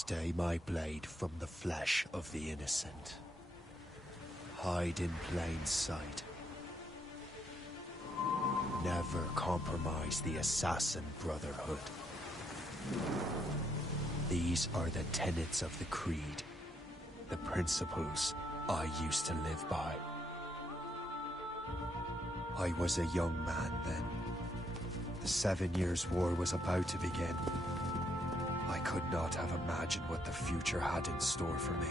Stay my blade from the flesh of the innocent. Hide in plain sight. Never compromise the Assassin Brotherhood. These are the tenets of the Creed, the principles I used to live by. I was a young man then. The 7 Years' War was about to begin. I could not have imagined what the future had in store for me,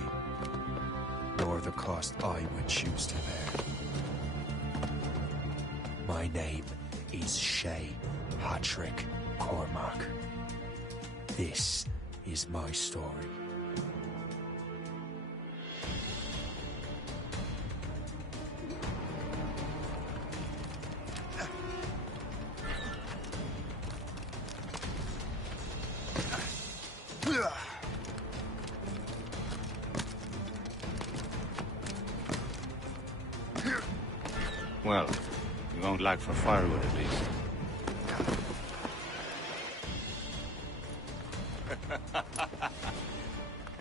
nor the cost I would choose to bear. My name is Shay Patrick Cormac. This is my story. Well, you won't lack for firewood at least.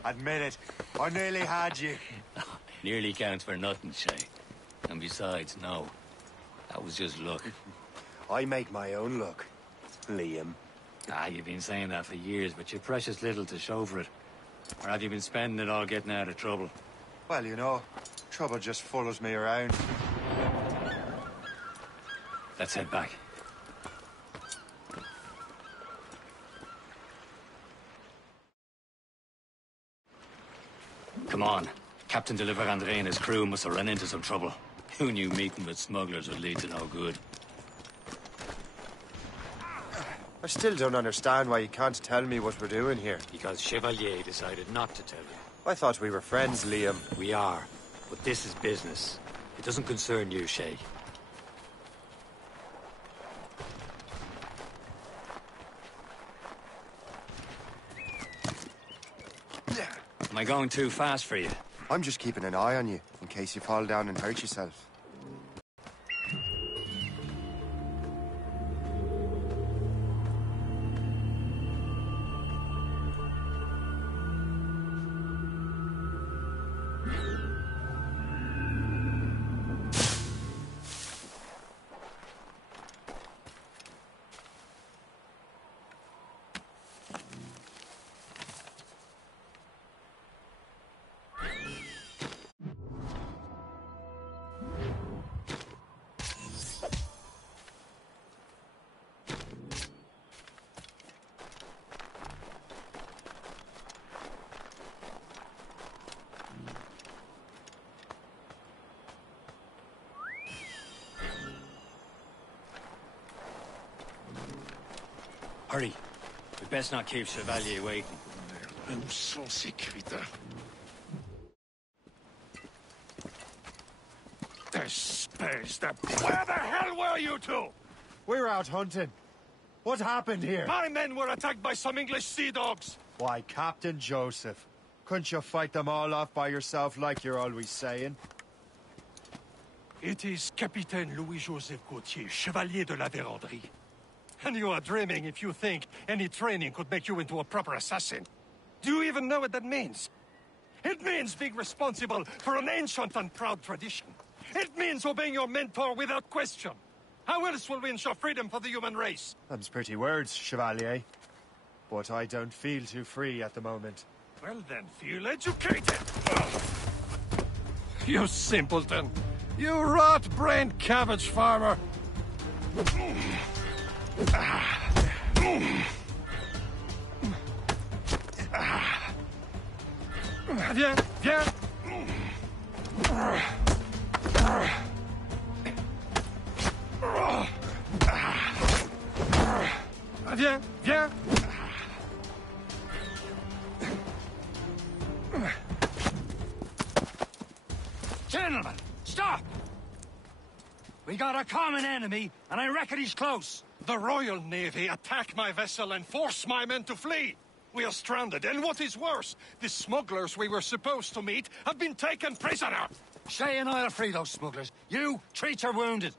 Admit it, I nearly had you. Nearly counts for nothing, Shay. And besides, no. That was just luck. I make my own luck, Liam. You've been saying that for years, but you've precious little to show for it. Or have you been spending it all getting out of trouble? Well, you know, trouble just follows me around. Let's head back. Come on. Captain de Andre and his crew must have run into some trouble. Who knew meeting with smugglers would lead to no good? I still don't understand why you can't tell me what we're doing here. Because Chevalier decided not to tell you. I thought we were friends, Liam. We are. But this is business. It doesn't concern you, Shay. Am I going too fast for you? I'm just keeping an eye on you, in case you fall down and hurt yourself. Hurry. We best not keep Chevalier waiting. Où sont sécuritaires? Espèce de... Where the hell were you two? We're out hunting. What happened here? My men were attacked by some English sea dogs. Why, Captain Joseph. Couldn't you fight them all off by yourself like you're always saying? It is Capitaine Louis-Joseph Gauthier, Chevalier de la Vérendrye. And you are dreaming if you think any training could make you into a proper assassin. Do you even know what that means? It means being responsible for an ancient and proud tradition. It means obeying your mentor without question. How else will we ensure freedom for the human race? Them's pretty words, Chevalier. But I don't feel too free at the moment. Well then, feel educated! Ugh. You simpleton! You rot-brained cabbage farmer! Viens, viens! Viens, viens! Gentlemen, stop! We got a common enemy, and I reckon he's close. The Royal Navy attacked my vessel and forced my men to flee. We are stranded, and what is worse, the smugglers we were supposed to meet have been taken prisoner. Shay and I'll free those smugglers. You, treat your wounded.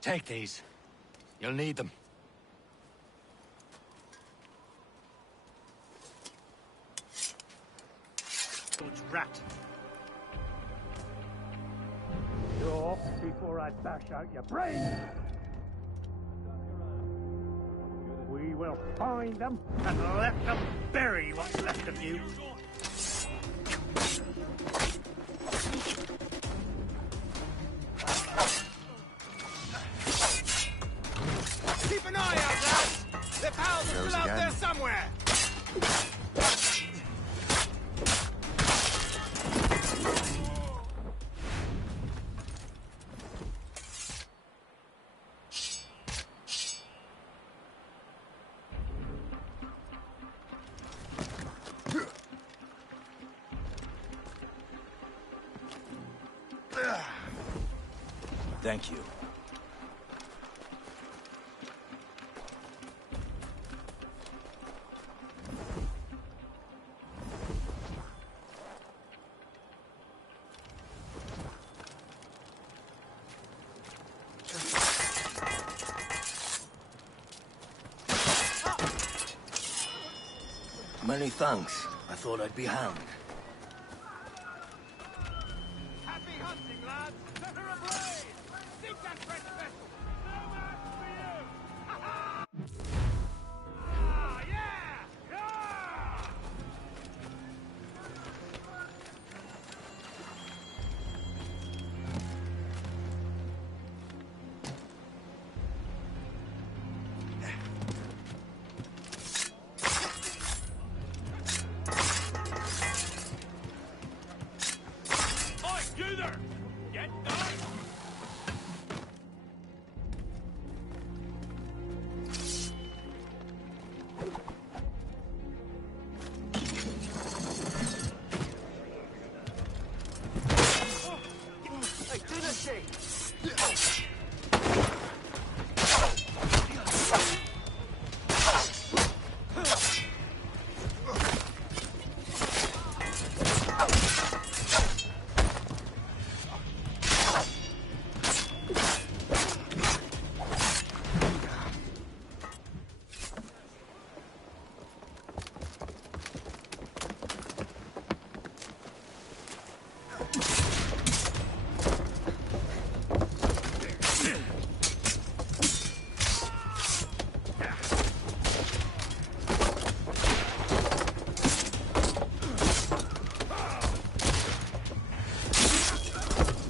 Take these. You'll need them. Good rat. You're off before I bash out your brains. We will find them and let them bury what's left of you. Keep an eye out, lads! The pals are still out there somewhere! Thank you. Many thanks. I thought I'd be hanged. Happy hunting, lads! Set her ablaze! Sink that French vessel! No match for you! Ha-ha! Ah, yeah! Yeah! You there! Get done! Hey, do the thing!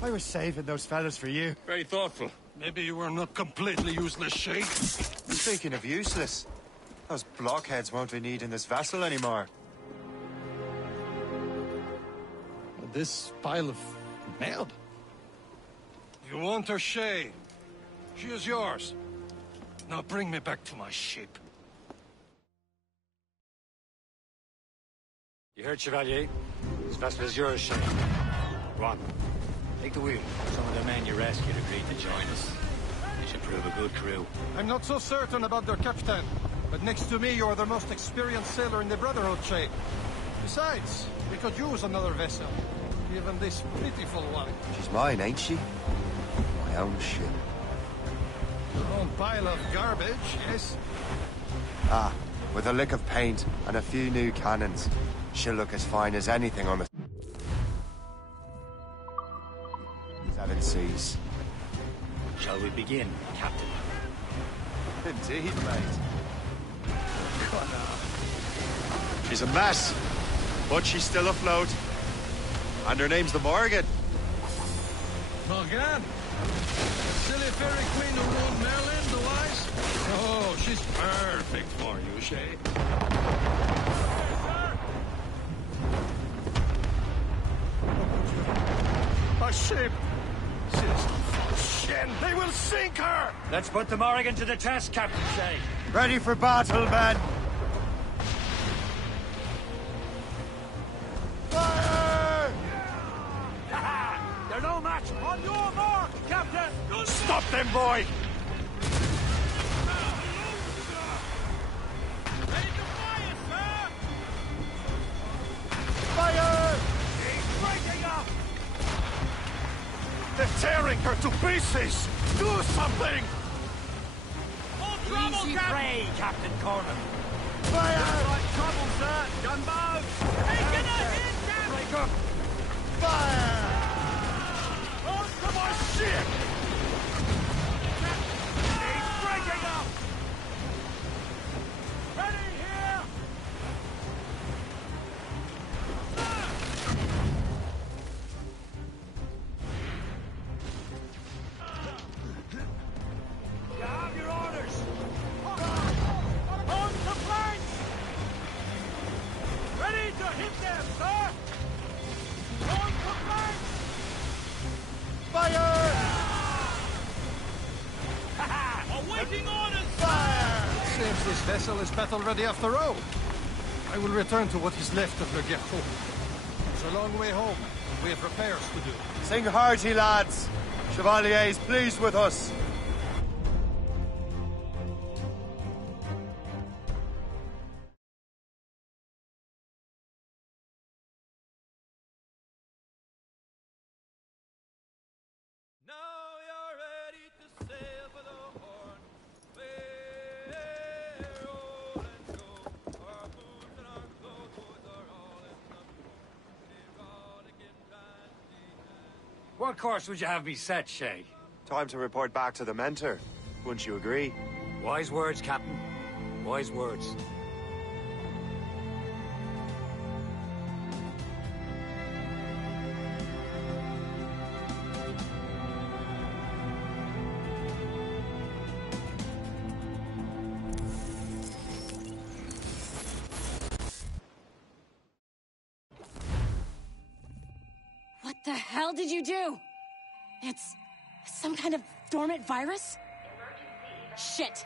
I was saving those fellas for you. Very thoughtful. Maybe you were not completely useless, Shay. Speaking of useless, those blockheads won't be needing this vessel anymore. This pile of mail? You want her, Shay? She is yours. Now bring me back to my ship. You heard, Chevalier? This vessel is yours, Shay. Go on. Take the wheel. Some of the men you rescued agreed to join us. They should prove a good crew. I'm not so certain about their captain, but next to me you're the most experienced sailor in the Brotherhood, Shay. Besides, we could use another vessel. Even this pitiful one. She's mine, ain't she? My own ship. Your own pile of garbage, yes? Ah, with a lick of paint and a few new cannons, she'll look as fine as anything on the Seven Seas. Shall we begin, Captain? Indeed, mate. She's a mess, but she's still afloat. And her name's the Morgan. Morgan? Silly fairy queen who ruled Merlin, the wise? Oh, she's perfect for you, Shay. A ship! Shit! They will sink her! Let's put the Morrigan to the test, Captain Shay. Ready for battle, men! Fire! They're no match. On your mark, Captain! Stop them, boy! Ready to fire, sir! Fire! He's breaking up! They're tearing her to pieces! Do something! Easy prey, Captain Corbin. Fire! Trouble, sir! Gunboat! Taking a hit, Captain! Break up! Fire! Oh, come on, shit! He's breaking up! Ready here! You have your orders! On the flanks! Ready to hit them, sir! On the flanks! Fire! Awaiting orders! Fire! Seems this vessel is battle-ready after all. I will return to what is left of Le Guerreau. It's a long way home. We have repairs to do. Sing hearty, lads. Chevalier is pleased with us. Now you're ready to sail for the Horn. Way, roll and go. Our boots and our clothes are all in the port. Erotic and transient. What course would you have me set, Shay? Time to report back to the mentor. Wouldn't you agree? Wise words, Captain. Wise words. What the hell did you do? It's some kind of dormant virus? Shit.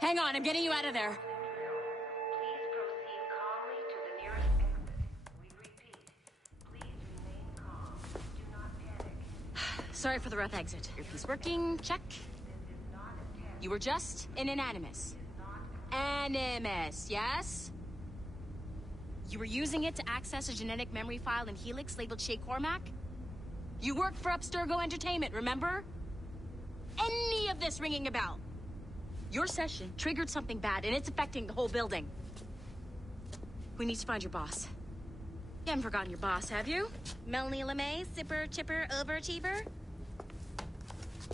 Hang on, I'm getting you out of there. Please proceed calmly to the nearest exit. We repeat, please remain calm. Do not panic. Sorry for the rough exit. Earpiece working, check. You were just in an animus. Animus, yes? You were using it to access a genetic memory file in Helix labeled Shay Cormac? You worked for Abstergo Entertainment, remember? Any of this ringing a bell? Your session triggered something bad, and it's affecting the whole building. We need to find your boss. You haven't forgotten your boss, have you? Melanie LeMay, zipper, chipper, overachiever?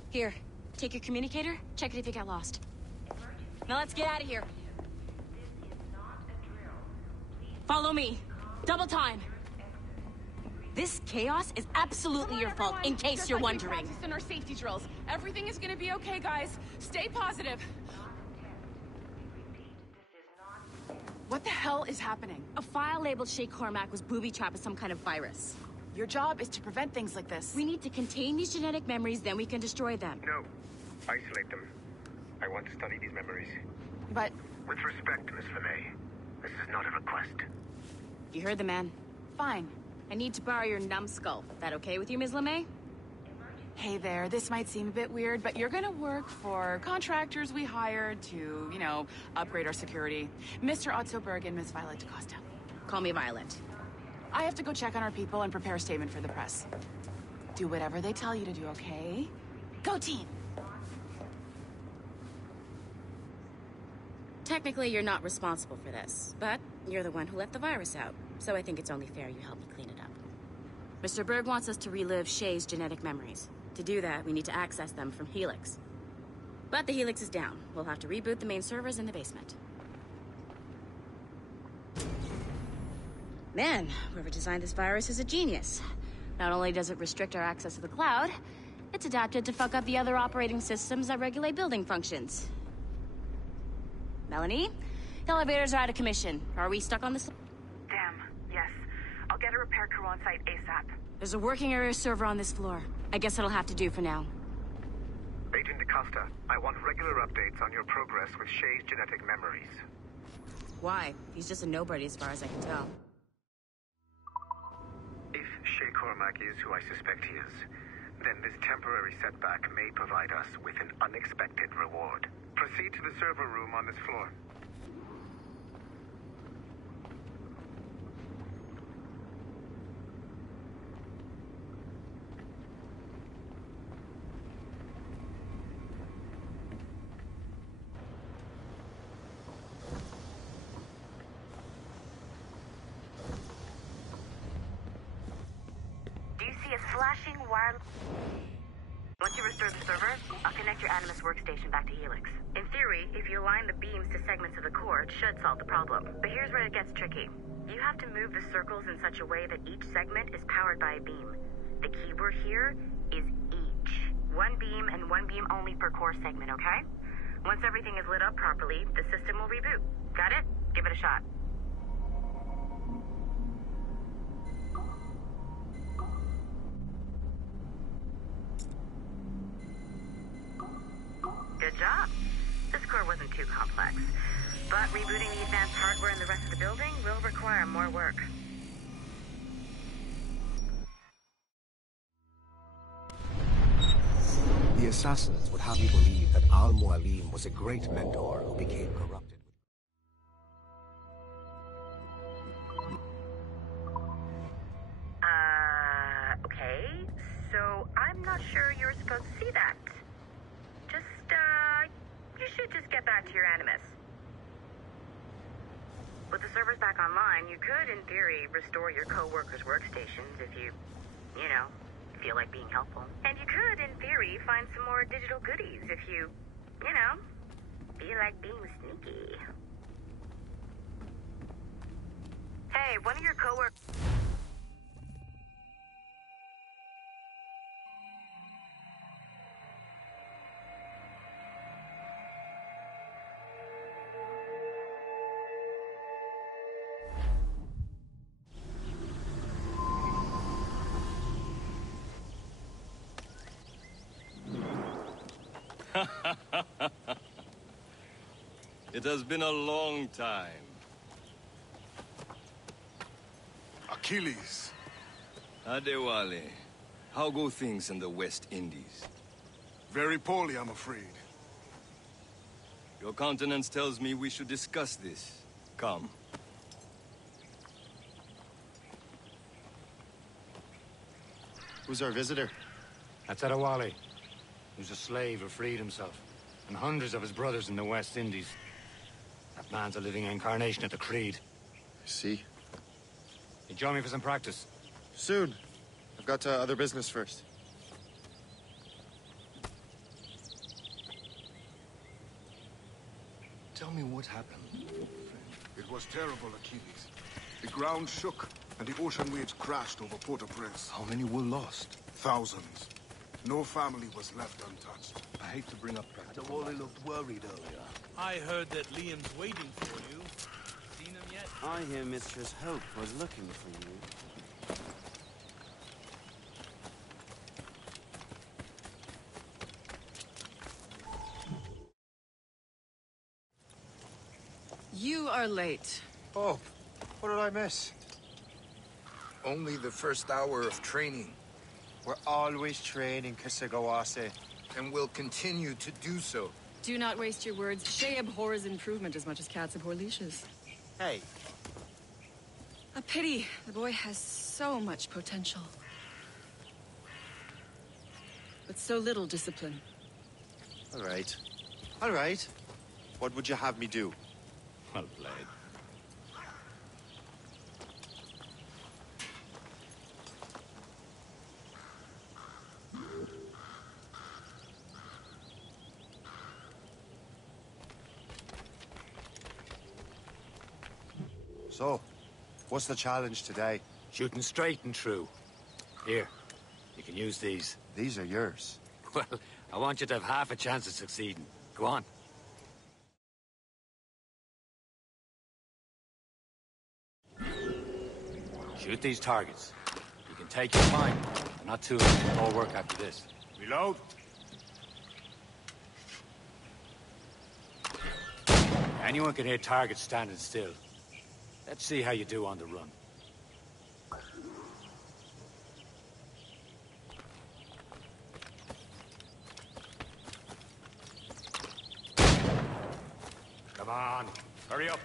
Here, take your communicator, check it if you got lost. Now let's get out of here. This is not a drill. Please Follow me. Double time. This chaos is absolutely your fault, in case you're wondering. Practiced in our safety drills. Everything is gonna be okay, guys. Stay positive. What the hell is happening? A file labeled Shay Cormac was booby-trapped with some kind of virus. Your job is to prevent things like this. We need to contain these genetic memories, then we can destroy them. No. Isolate them. I want to study these memories. But With respect, Miss LeMay, this is not a request. You heard the man. fine. I need to borrow your numbskull. That okay with you, Ms. LeMay? Hey there, this might seem a bit weird, but you're gonna work for contractors we hired to, upgrade our security. Mr. Otto Berg and Miss Violet DaCosta. Call me Violet. I have to go check on our people and prepare a statement for the press. Do whatever they tell you to do, okay? Go team! Technically, you're not responsible for this, but you're the one who let the virus out, so I think it's only fair you help me clean it up. Mr. Berg wants us to relive Shay's genetic memories. To do that, we need to access them from Helix. But the Helix is down. We'll have to reboot the main servers in the basement. Man, whoever designed this virus is a genius. Not only does it restrict our access to the cloud, it's adapted to fuck up the other operating systems that regulate building functions. Melanie? The elevators are out of commission. Are we stuck on this? Damn, yes. I'll get a repair crew on site ASAP. There's a working area server on this floor. I guess it'll have to do for now. Agent DaCosta, I want regular updates on your progress with Shay's genetic memories. Why? He's just a nobody as far as I can tell. If Shay Cormac is who I suspect he is, then this temporary setback may provide us with an unexpected reward. Proceed to the server room on this floor. see a flashing wire... Once you restore the server, I'll connect your Animus workstation back to Helix. In theory, if you align the beams to segments of the core, it should solve the problem. But here's where it gets tricky. You have to move the circles in such a way that each segment is powered by a beam. The keyword here is each. One beam and one beam only per core segment, okay? Once everything is lit up properly, the system will reboot. Got it? Give it a shot. Good job. This core wasn't too complex. But rebooting the advanced hardware in the rest of the building will require more work. The assassins would have you believe that Al-Mualim was a great mentor who became corrupted. Okay. So I'm not sure you're supposed to see that. You should just get back to your Animus. With the servers back online, you could, in theory, restore your co-workers' workstations if you feel like being helpful. And you could, in theory, find some more digital goodies if you feel like being sneaky. Hey, one of your co-workers... It has been a long time. Achilles. Adewale, how go things in the West Indies? Very poorly, I'm afraid. Your countenance tells me we should discuss this. Come. Who's our visitor? That's Adewale. Who's a slave who freed himself. And hundreds of his brothers in the West Indies. That man's a living incarnation of the Creed. See? You join me for some practice? Soon. I've got other business first. Tell me what happened. It was terrible, Achilles. The ground shook, and the ocean waves crashed over Port-au-Prince. How many were lost? Thousands. No family was left untouched. I hate to bring up practical. Adewale looked worried earlier. I heard that Liam's waiting for you. Seen him yet? I hear Mistress Hope was looking for you. You are late. Oh, what did I miss? Only the first hour of training. We're always training, Kisagawase. And will continue to do so. Do not waste your words. Shay abhors improvement as much as cats abhor leashes. Hey. A pity. The boy has so much potential. But so little discipline. All right. All right. What would you have me do? Well played. So, what's the challenge today? Shooting straight and true. Here, you can use these. These are yours. Well, I want you to have half a chance of succeeding. Go on. Shoot these targets. You can take your time. Not too long. All work after this. Reload. Anyone can hit targets standing still. Let's see how you do on the run. Come on, hurry up.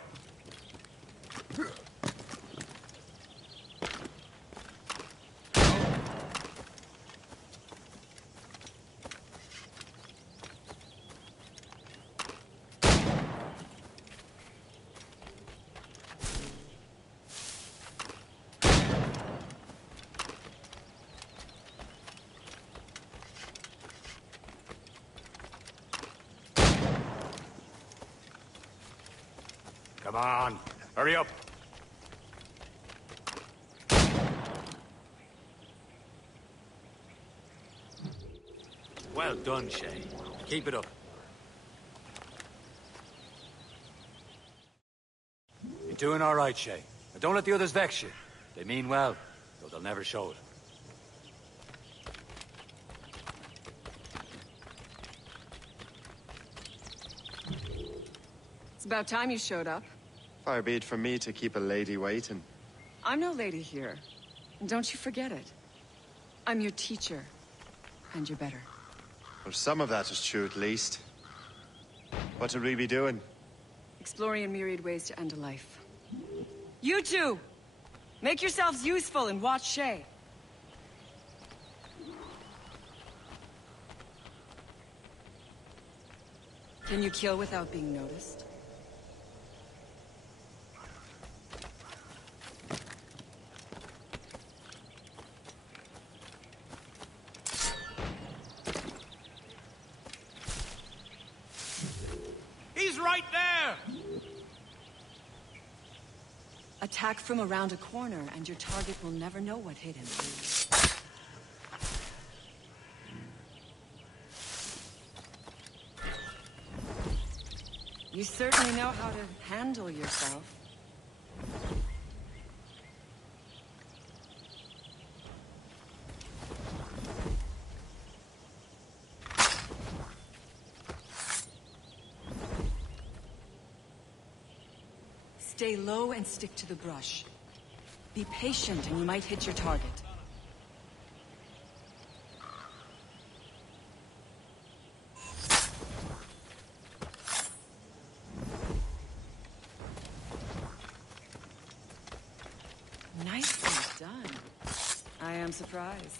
Come on, hurry up. Well done, Shay. Keep it up. You're doing all right, Shay. Now don't let the others vex you. They mean well, though they'll never show it. It's about time you showed up. Far be it from me to keep a lady waiting. I'm no lady here. And don't you forget it. I'm your teacher. And you're better. Well, some of that is true at least. What should we be doing? Exploring a myriad ways to end a life. You two! Make yourselves useful and watch Shay. Can you kill without being noticed? He's right there! Attack from around a corner, and your target will never know what hit him. You certainly know how to handle yourself. Stay low and stick to the brush. Be patient and you might hit your target. Nicely done. I am surprised.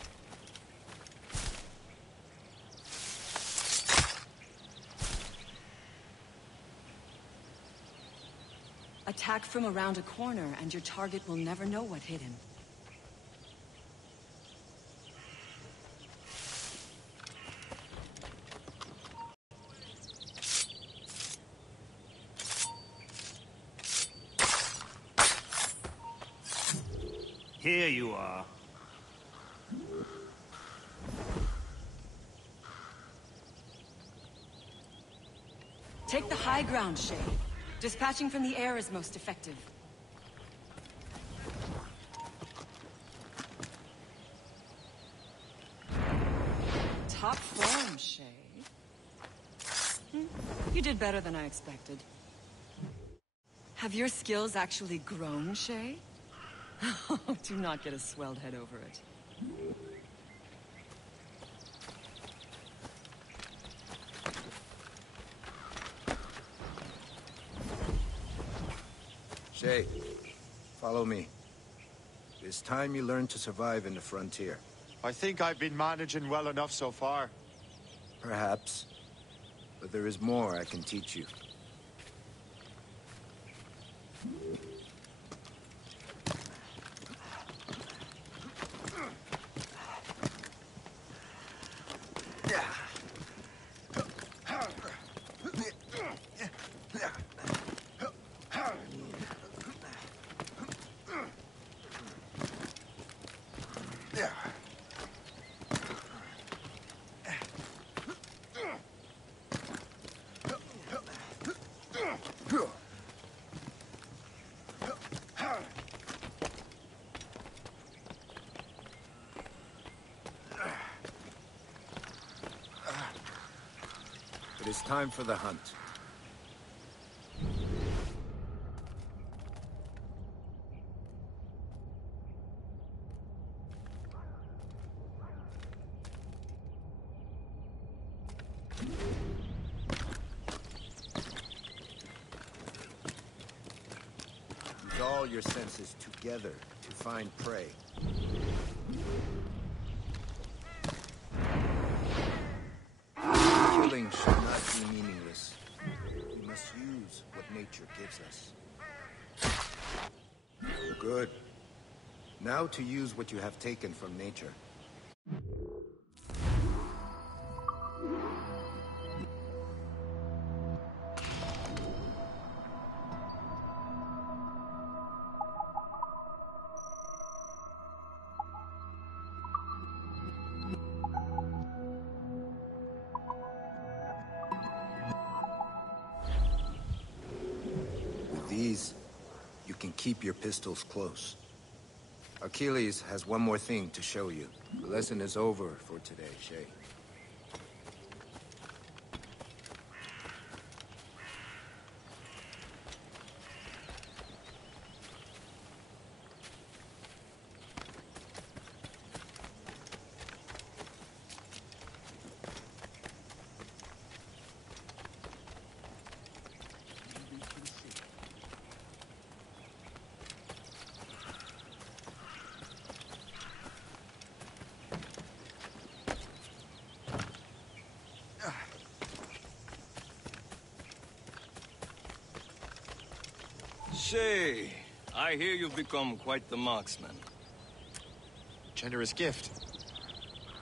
Attack from around a corner, and your target will never know what hit him. Here you are. Take the high ground, Shay. Dispatching from the air is most effective. Top form, Shay. You did better than I expected. Have your skills actually grown, Shay? Do not get a swelled head over it. Shay, follow me. It's time you learn to survive in the frontier. I think I've been managing well enough so far. Perhaps. But there is more I can teach you. It is time for the hunt. Use all your senses together to find prey. Killing should not be meaningless. We must use what nature gives us. Good. Now to use what you have taken from nature. these, you can keep your pistols close. Achilles has one more thing to show you. The lesson is over for today, Shay. Shay, I hear you've become quite the marksman. Generous gift.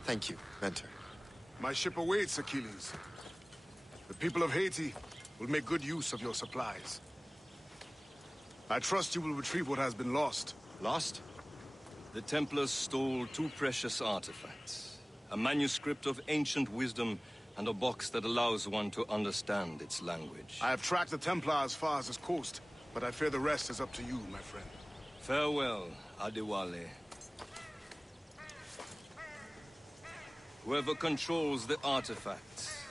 Thank you, Mentor. My ship awaits, Achilles. The people of Haiti will make good use of your supplies. I trust you will retrieve what has been lost. Lost? The Templars stole 2 precious artifacts. A manuscript of ancient wisdom and a box that allows one to understand its language. I have tracked the Templar as far as this coast, but I fear the rest is up to you, my friend. Farewell, Adewale. Whoever controls the artifacts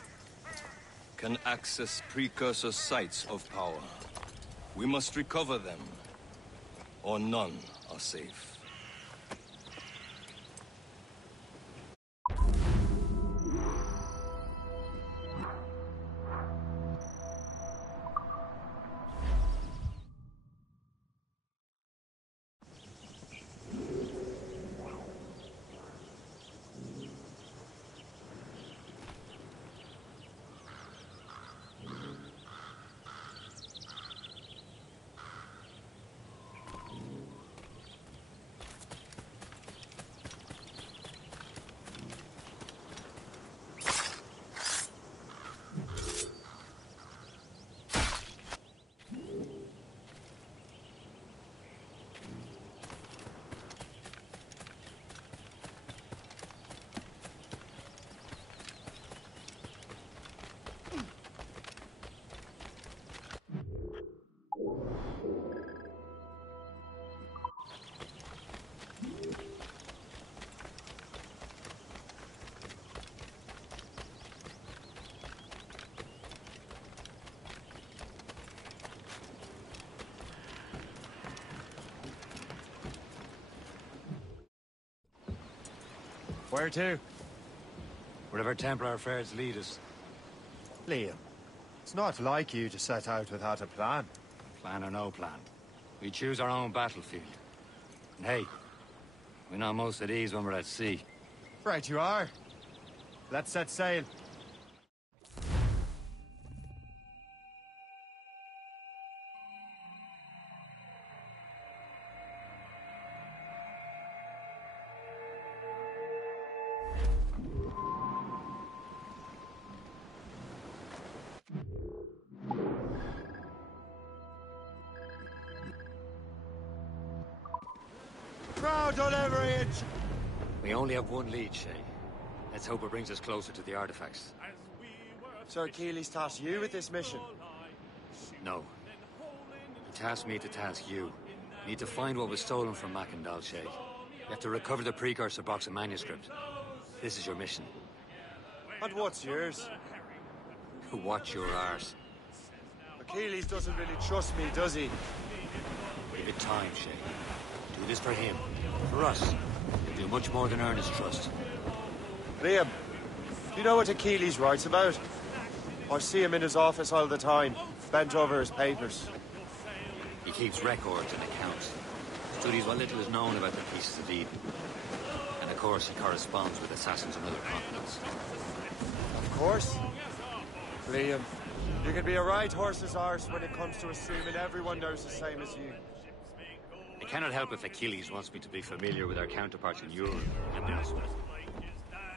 can access precursor sites of power. We must recover them, or none are safe. Where to? Wherever Templar affairs lead us. Liam, it's not like you to set out without a plan. Plan or no plan. We choose our own battlefield. And hey, we know most at ease when we're at sea. Right you are. Let's set sail. Proud delivery! We only have one lead, Shay. Let's hope it brings us closer to the artifacts. Sir Achilles tasked you with this mission. No. He tasked me to task you. We need to find what was stolen from Mackandal, Shay. You have to recover the precursor box of manuscript. This is your mission. And what's yours? Watch your arse. Achilles doesn't really trust me, does he? Give it time, Shay. Do this for him. For us. You'll do much more than earn his trust. Liam, do you know what Achilles writes about? I see him in his office all the time, bent over his papers. He keeps records and accounts. Studies what little is known about the pieces of Eden. And of course, he corresponds with assassins on other continents. Of course. Liam, you can be a right horse's arse when it comes to assuming everyone knows the same as you. I cannot help if Achilles wants me to be familiar with our counterparts in Europe and elsewhere.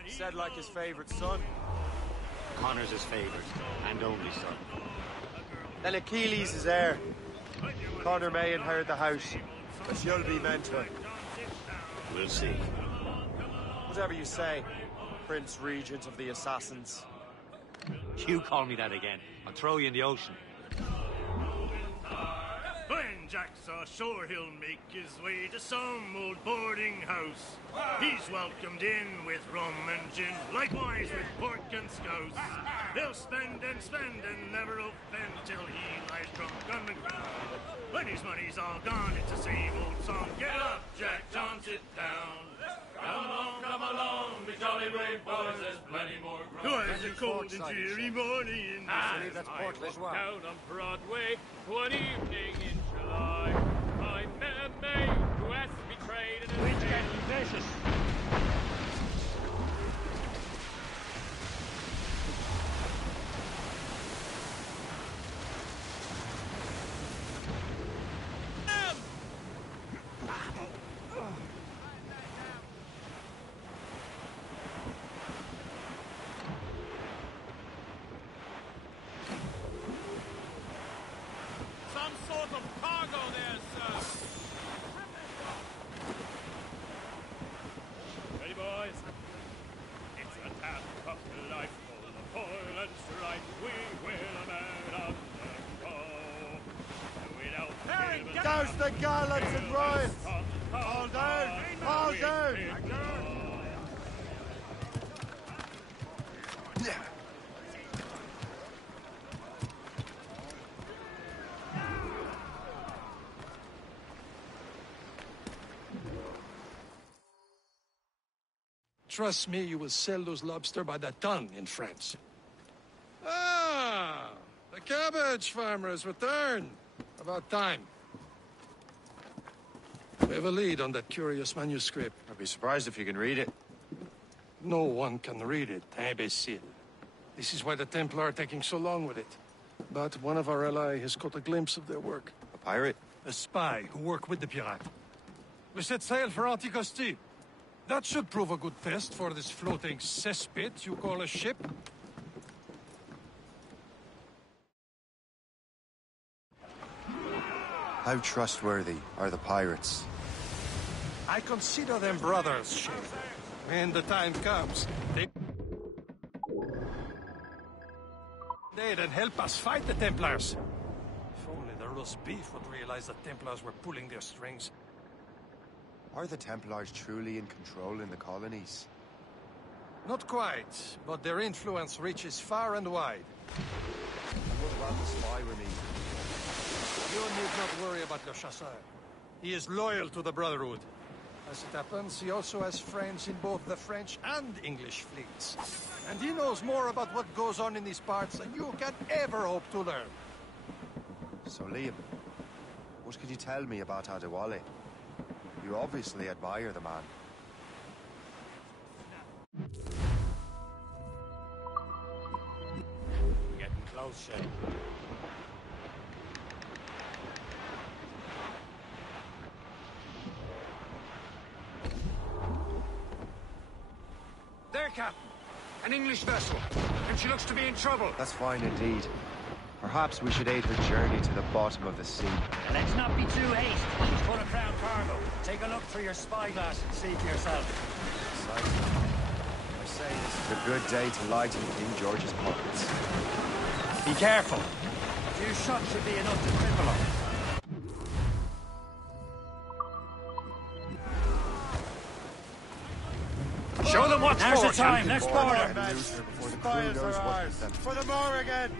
Said like his favorite son. Connor's his favorite, and only son. Then Achilles is heir. Connor may inherit the house, but you'll be mentor. We'll see. Whatever you say, Prince Regent of the Assassins. You call me that again, I'll throw you in the ocean. Jack saw sure he'll make his way to some old boarding house. He's welcomed in with rum and gin, likewise with pork and scouse. He'll spend and never offend till he lies drunk on the ground. When his money's all gone, it's the same old song. Get up, Jack John, sit down. Come along, be jolly brave boys, there's plenty more grog. 'Twas a cold and dreary morning, as I walked down on Broadway one evening in July. I met a maid who has betrayed and is getting vicious. Douse the gallants and royals! All down! All down! Trust me, you will sell those lobster by the ton in France. Ah! The cabbage farmer has returned. About time. We have a lead on that curious manuscript. I'd be surprised if you can read it. No one can read it, imbecile. This is why the Templar are taking so long with it. But one of our allies has caught a glimpse of their work. A pirate? A spy who worked with the pirate. We set sail for Anticosti. That should prove a good test for this floating cesspit you call a ship. How trustworthy are the pirates? I consider them brothers, Shay. When the time comes, they and help us fight the Templars. If only the roast beef would realize the Templars were pulling their strings. Are the Templars truly in control in the colonies? Not quite, but their influence reaches far and wide. And what about the spy, Remy? You need not worry about Le Chasseur. He is loyal to the Brotherhood. As it happens, he also has friends in both the French and English fleets. And he knows more about what goes on in these parts than you can ever hope to learn. So, Liam, what could you tell me about Adewale? You obviously admire the man. Getting close, Shay. There, Captain. An English vessel. And she looks to be in trouble. That's fine indeed. Perhaps we should aid her journey to the bottom of the sea. Let's not be too hasty. She's full of crown cargo. Take a look through your spyglass and see for yourself. I say this is a good day to lighten King George's pockets. Be careful. A few shots should be enough to cripple him. Show them what's Now's for, the time. Let's board her. Before the crew knows what hit them. For the more again.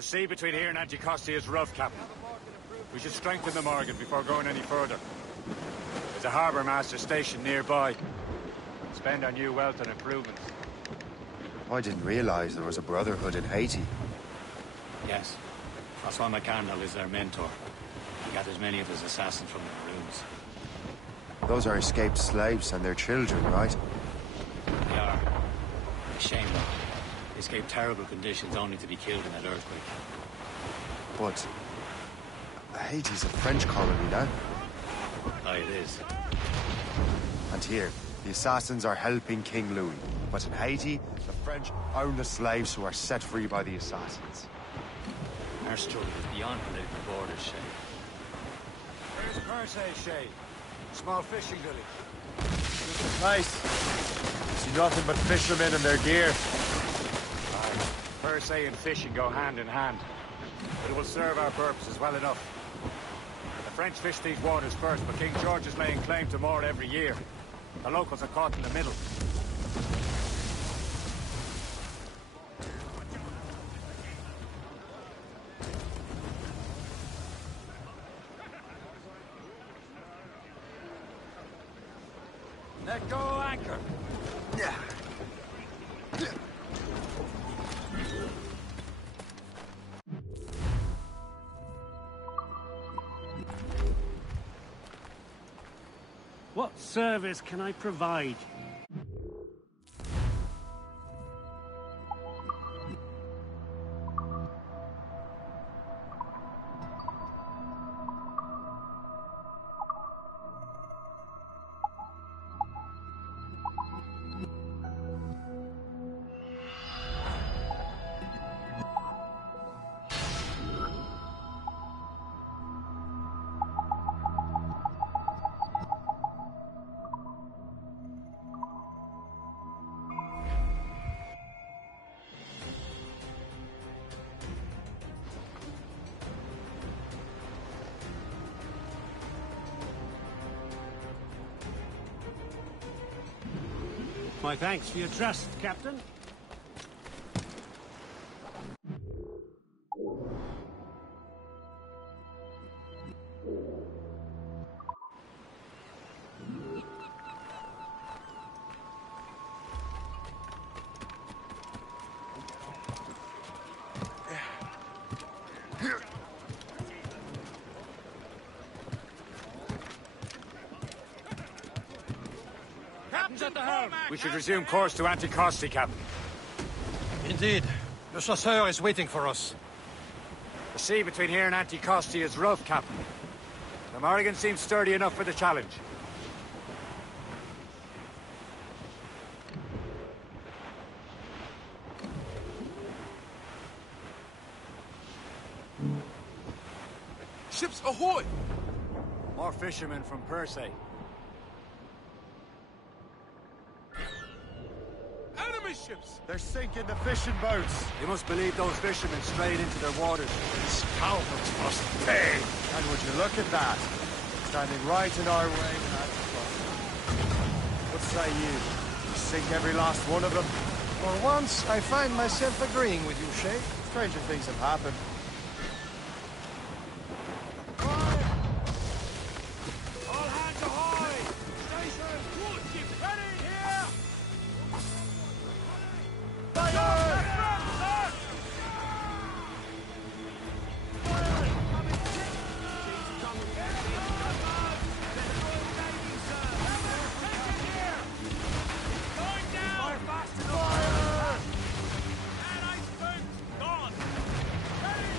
The sea between here and Anticosti is rough, Captain. We should strengthen the Morgan before going any further. There's a harbour master station nearby. Spend our new wealth on improvements. I didn't realize there was a brotherhood in Haiti. Yes. Francois McCandle is their mentor. He gathers many of his assassins from the Maroons. Those are escaped slaves and their children, right? They are. A shame, though. They escaped terrible conditions only to be killed in that earthquake. But Haiti's a French colony now. Aye, it is. And here, the assassins are helping King Louis. But in Haiti, the French own the slaves who are set free by the assassins. Our struggle is beyond political borders, Shay. Where's Perse, Shay? Small fishing village. Nice. See nothing but fishermen and their gear. Aye. Perse and fishing go hand in hand. But it will serve our purposes well enough. The French fish these waters first, but King George is laying claim to more every year. The locals are caught in the middle. Let go anchor. Yeah. What service can I provide? My thanks for your trust, Captain. We should resume course to Anticosti, Captain. Indeed. Le chasseur is waiting for us. The sea between here and Anticosti is rough, Captain. The Morrigan seems sturdy enough for the challenge. Ships ahoy! More fishermen from Perse. Enemy ships! They're sinking the fishing boats. They must believe those fishermen strayed into their waters. Scoundrels must pay. And would you look at that? Standing right in our way. What say you? We sink every last one of them? For once, I find myself agreeing with you, Shay. Stranger things have happened. All hands ahoy! Station! Good! Get ready here! Fire! Going down! Fire! And icebergs gone! Ready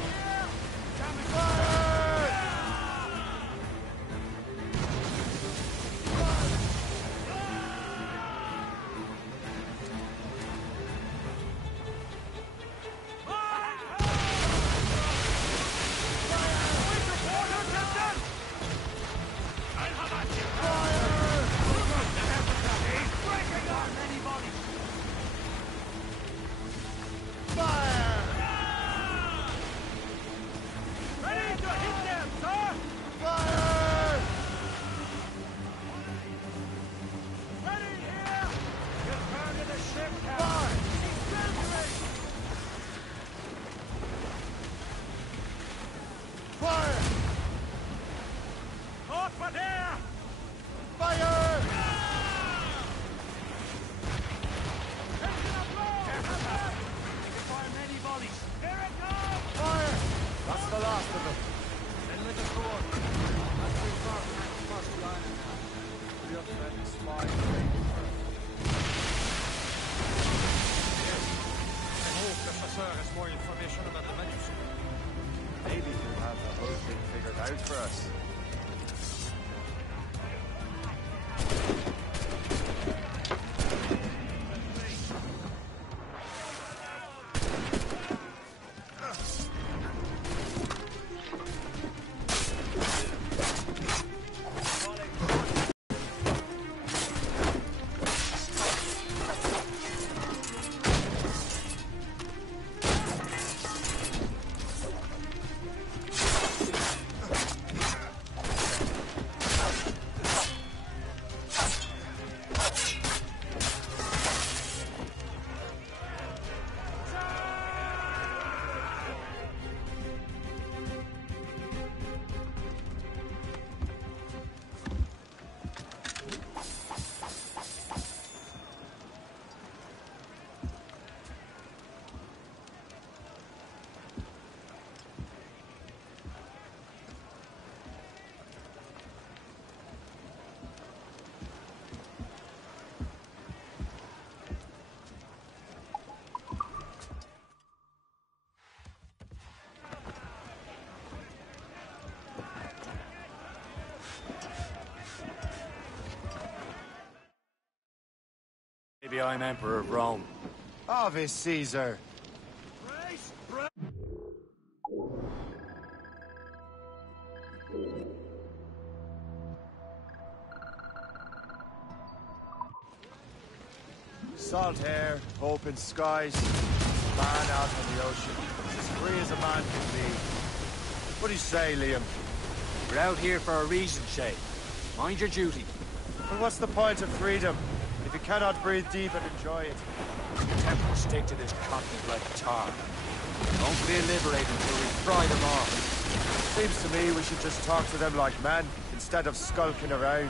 I'm Emperor of Rome. Ave Caesar. Salt air, open skies, man out on the ocean, as free as a man can be. What do you say, Liam? We're out here for a reason, Shay. Mind your duty. But what's the point of freedom if you cannot breathe deep and enjoy it? The Templars stick to this continent like tar. Won't feel liberated until we fry them off. Seems to me we should just talk to them like men, instead of skulking around.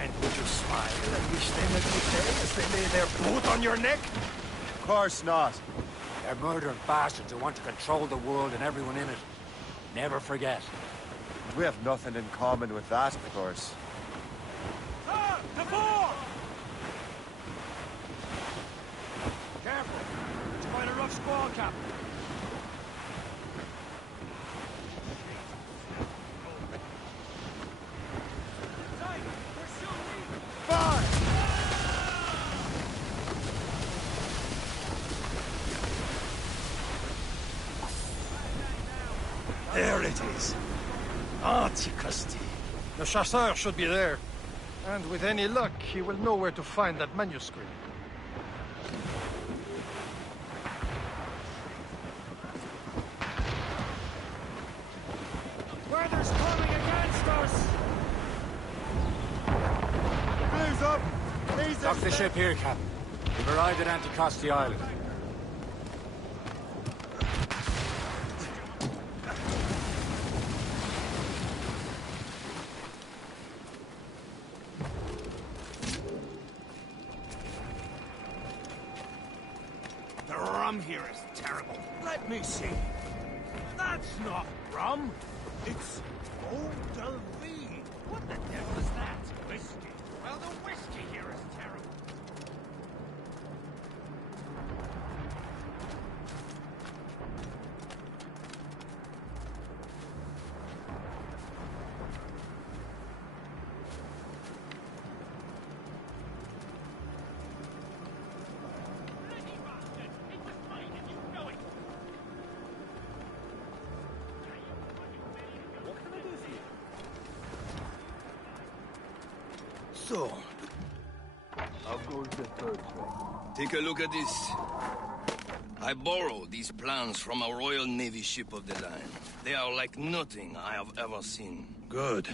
And would you smile and wish them a good day as they lay their boot on your neck? Of course not. They're murdering bastards who want to control the world and everyone in it. Never forget. We have nothing in common with that, of course. Ah, the fore! Careful! It's quite a rough squall, Captain. There it is. Antiquity. The chasseur should be there. And with any luck, he will know where to find that manuscript. Weather's coming against us! Blues up! Dock the ship here, Captain. We've arrived at Anticosti Island. The rum here is terrible. Let me see. That's not rum. It's eau de vie. What the devil is that? Whiskey. Well, the whiskey here is terrible. So, how goes the third thing? Take a look at this. I borrowed these plans from a Royal Navy ship of the line. They are like nothing I have ever seen. Good.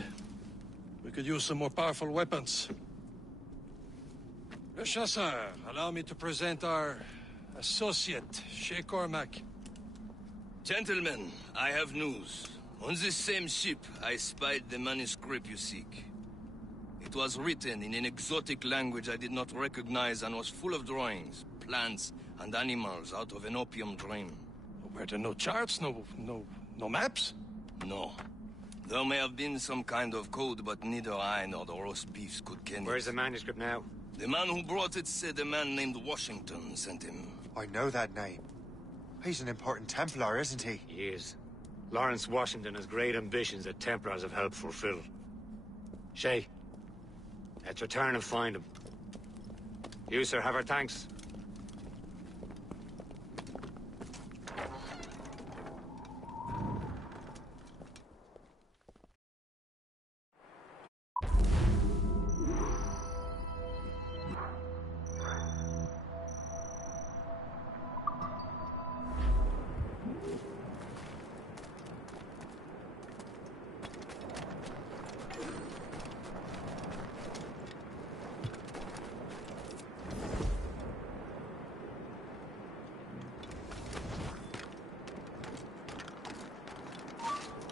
We could use some more powerful weapons. Le Chasseur, allow me to present our associate, Shay Cormac. Gentlemen, I have news. On this same ship, I spied the manuscript you seek. It was written in an exotic language I did not recognize and was full of drawings, plants, and animals out of an opium dream. Were there no charts, no maps? No. There may have been some kind of code, but neither I nor the roast beefs could ken it. Where's the manuscript now? The man who brought it said a man named Washington sent him. I know that name. He's an important Templar, isn't he? He is. Lawrence Washington has great ambitions that Templars have helped fulfill. Shay, let's return and find him. You, sir, have our thanks.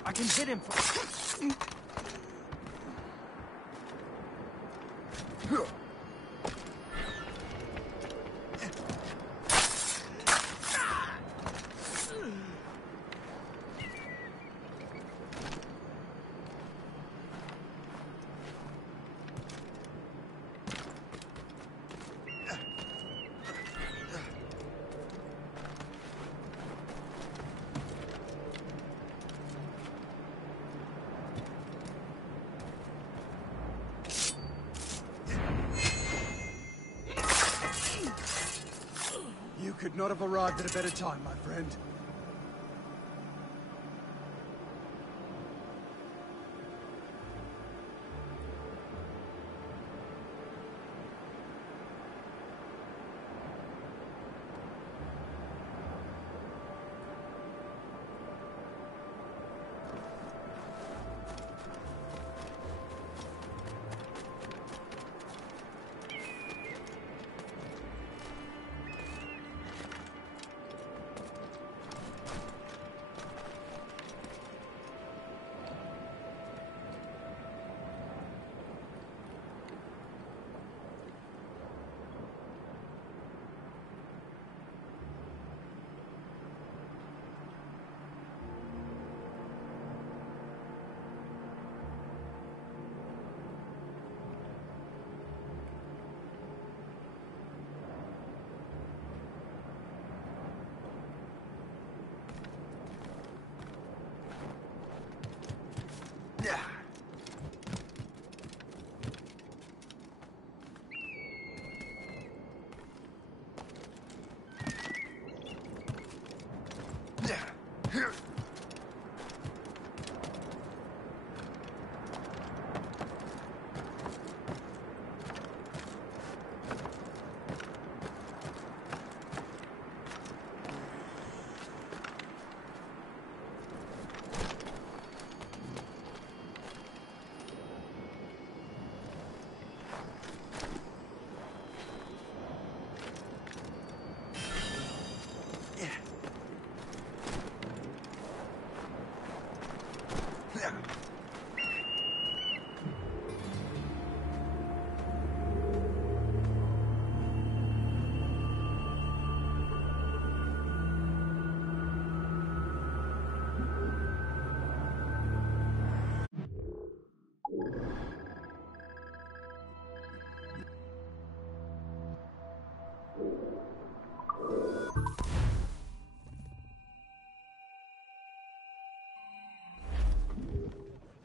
I can hit him from... could not have arrived at a better time, my friend.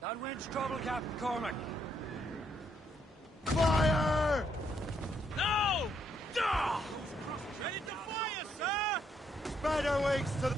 Downwind's trouble, Captain Cormac. Fire! No! Duh! Ready to fire, sir! Spider wings to the...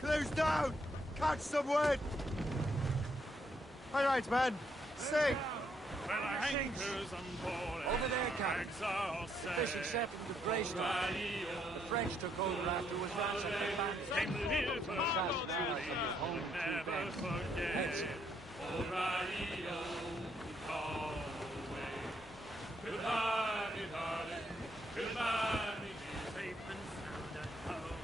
Close down! Catch some wind! All right, men. Sing! Over there, Captain. Fishing separate with Grace. The French took over after it was ransomed for bandits. The assassin's from his home to Ben. Hence, Goodbye, me darling. Goodbye, me dear. Safe and sound at home.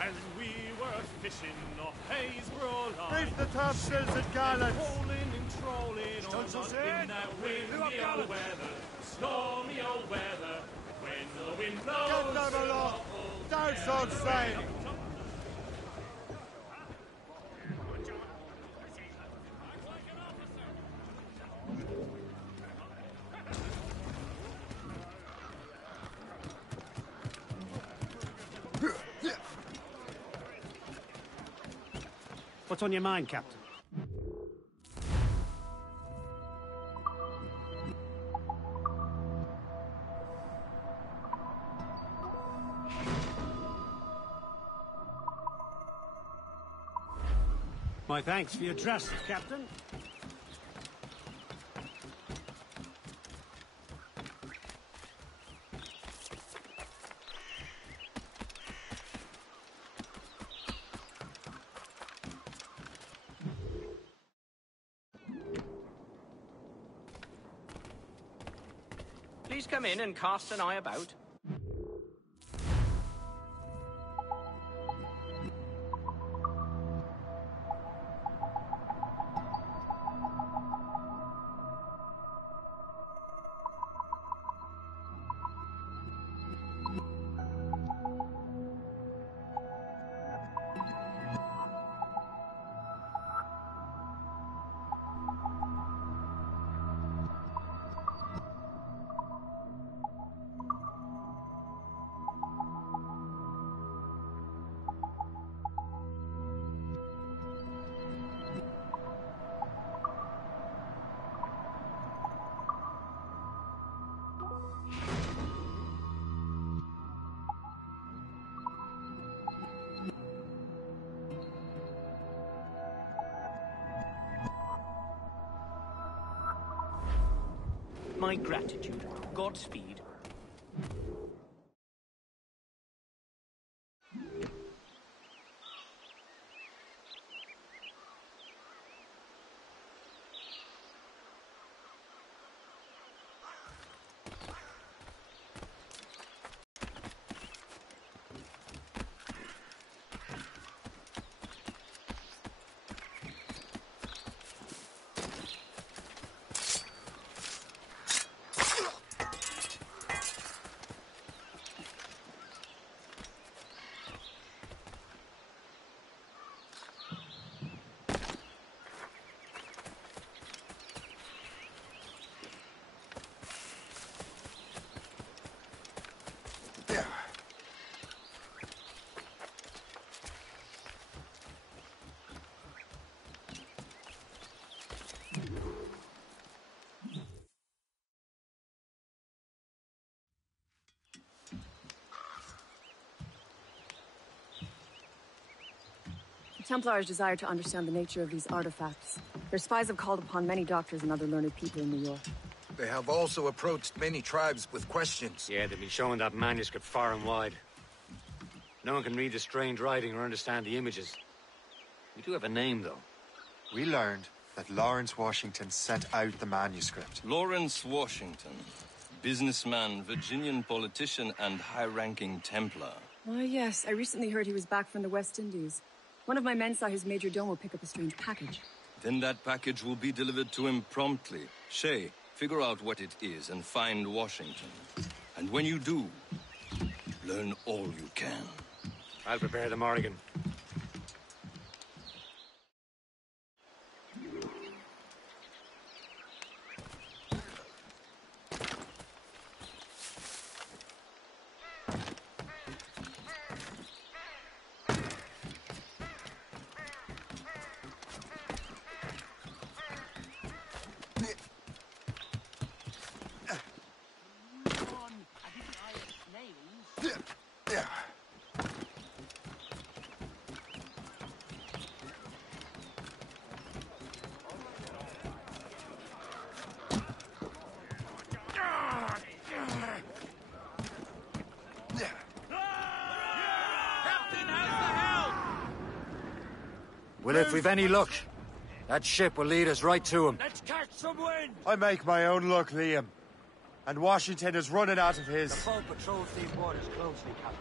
As we were fishing off Haysborough line. Reef the topsails and gallants! Hauling and trolling on in that windy old weather. Stormy old weather. When the wind blows. Get them aloft! Down on sail! What's on your mind, Captain? My thanks for your trust, Captain. Please come in and cast an eye about. My gratitude. Godspeed. The Templars desire to understand the nature of these artifacts. Their spies have called upon many doctors and other learned people in New York. They have also approached many tribes with questions. Yeah, they've been showing that manuscript far and wide. No one can read the strange writing or understand the images. We do have a name, though. We learned that Lawrence Washington sent out the manuscript. Lawrence Washington. Businessman, Virginian politician, and high-ranking Templar. Ah, yes. I recently heard he was back from the West Indies. One of my men saw his major domo pick up a strange package. Then that package will be delivered to him promptly. Shay, figure out what it is and find Washington. And when you do, learn all you can. I'll prepare the Morrigan. Well, if we've any luck, that ship will lead us right to him. Let's catch some wind! I make my own luck, Liam. And Washington is running out of his. The boat patrols these waters closely, Captain.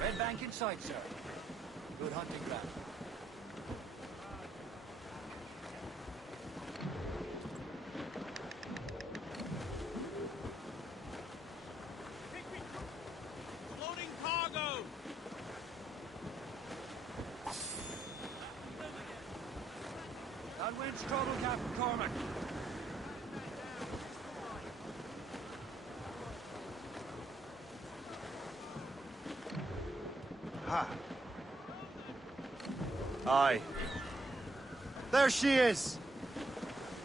Red bank in sight, sir. Good hunting ground. Loading cargo! That wind's trouble, Captain Cormac. Ha. Aye. There she is!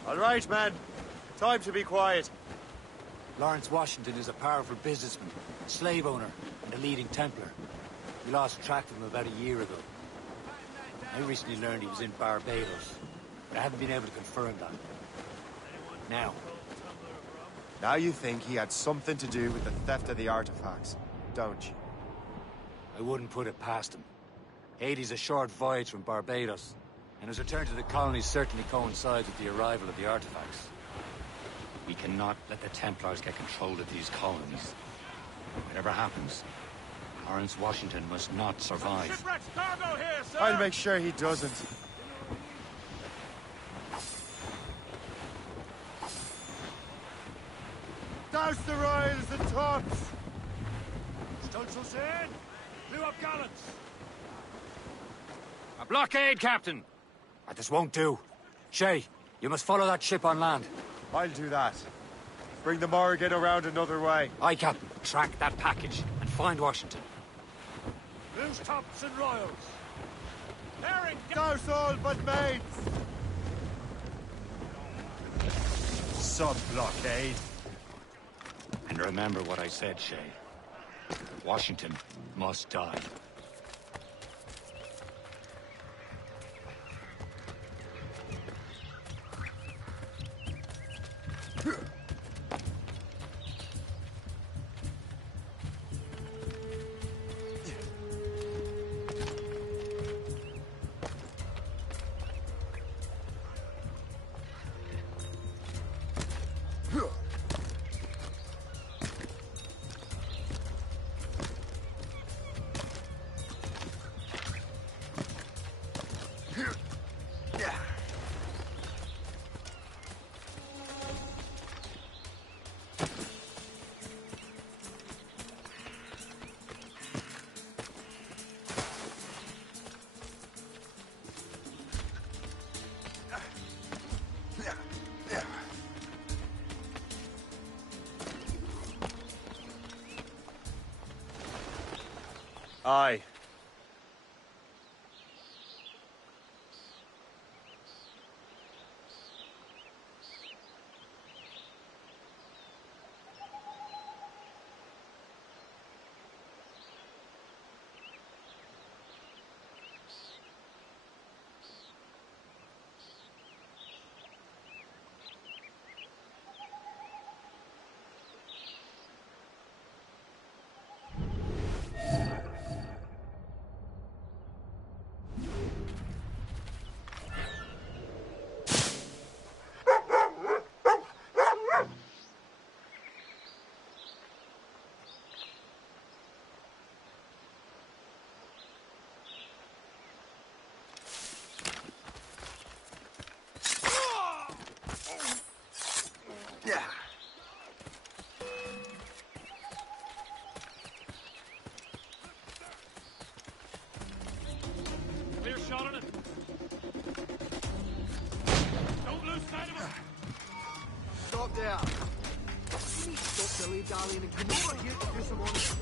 All right, man. Time to be quiet. Lawrence Washington is a powerful businessman. a slave owner and a leading Templar. We lost track of him about a year ago. I recently learned he was in Barbados, but I haven't been able to confirm that. Now you think he had something to do with the theft of the artifacts, don't you? I wouldn't put it past him. Haiti's a short voyage from Barbados, and his return to the colonies certainly coincides with the arrival of the artifacts. We cannot let the Templars get control of these colonies. Whatever happens, Lawrence Washington must not survive. Shipwreck's cargo here, sir! I'll make sure he doesn't. Douse the royals and tops! Stunsails in! Blew up gallants! A blockade, Captain! This won't do. Shay, you must follow that ship on land. I'll do that. Bring the Morrigan around another way. Aye, Captain. Track that package and find Washington. Loose tops and royals! Herring! Douse all but mates! Sub-blockade. And remember what I said, Shay. Washington must die. Aye. Yeah. Clear shot on it. Don't lose sight of him. Stop there. Stop dilly-dallying and come over here to do some honest.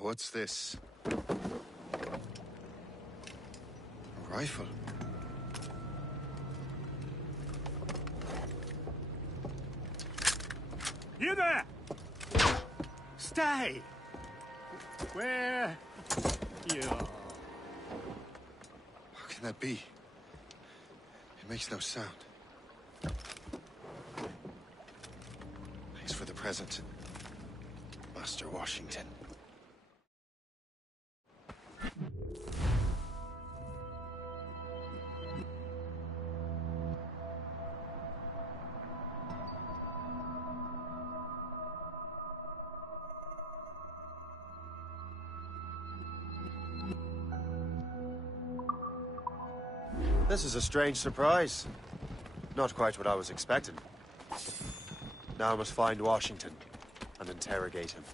What's this? A rifle. You there! Stay! Where you are. How can that be? makes no sound. Thanks for the present, Master Washington. This is a strange surprise. Not quite what I was expecting. Now I must find Washington and interrogate him.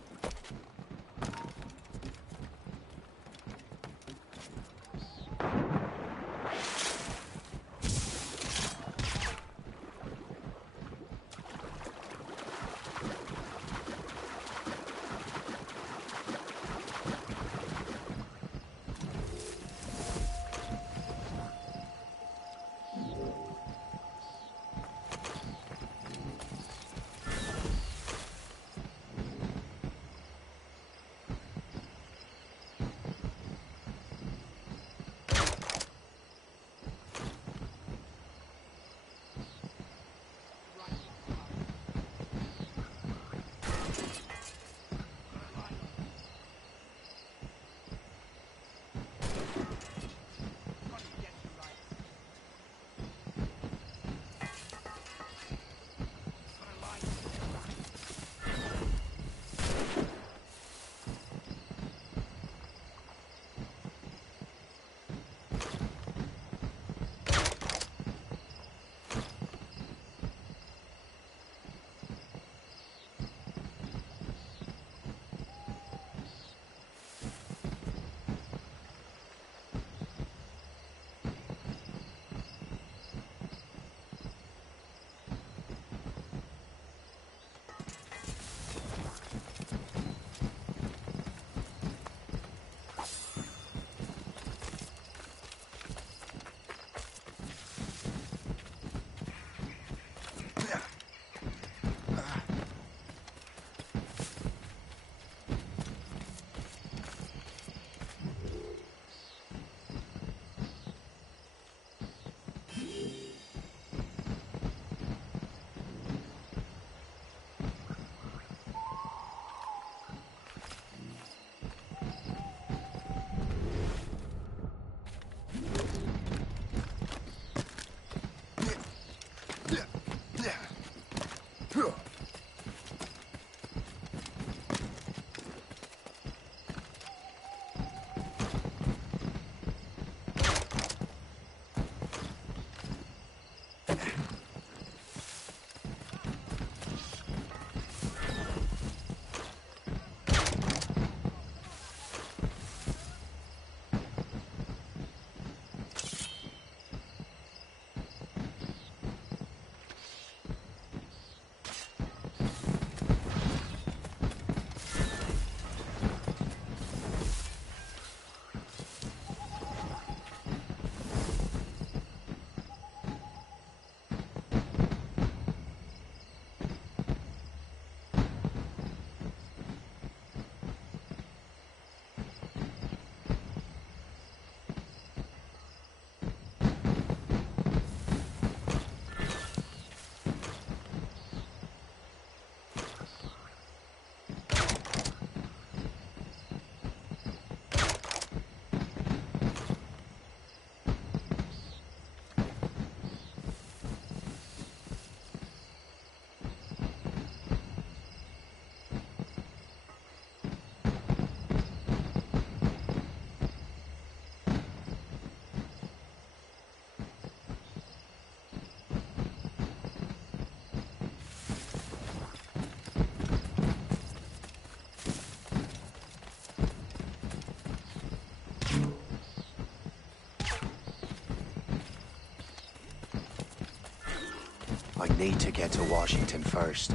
I need to get to Washington first.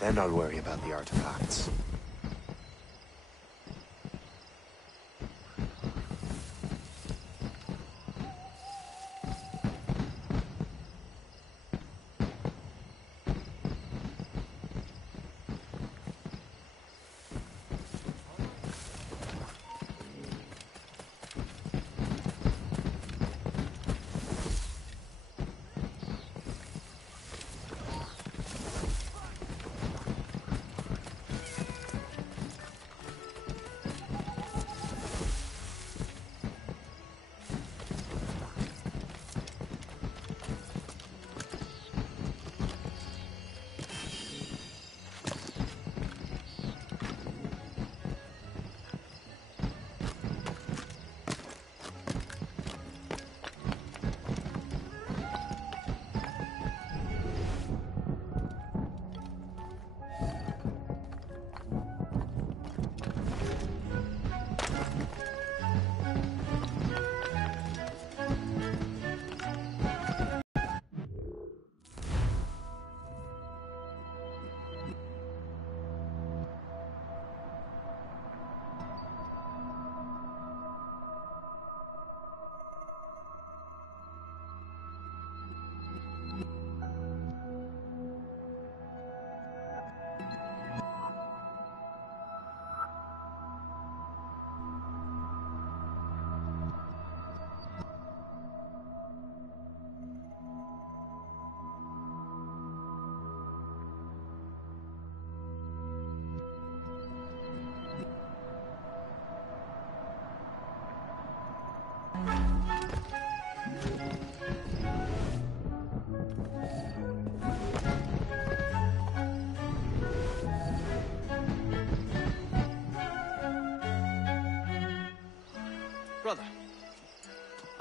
Then I'll worry about the artifacts.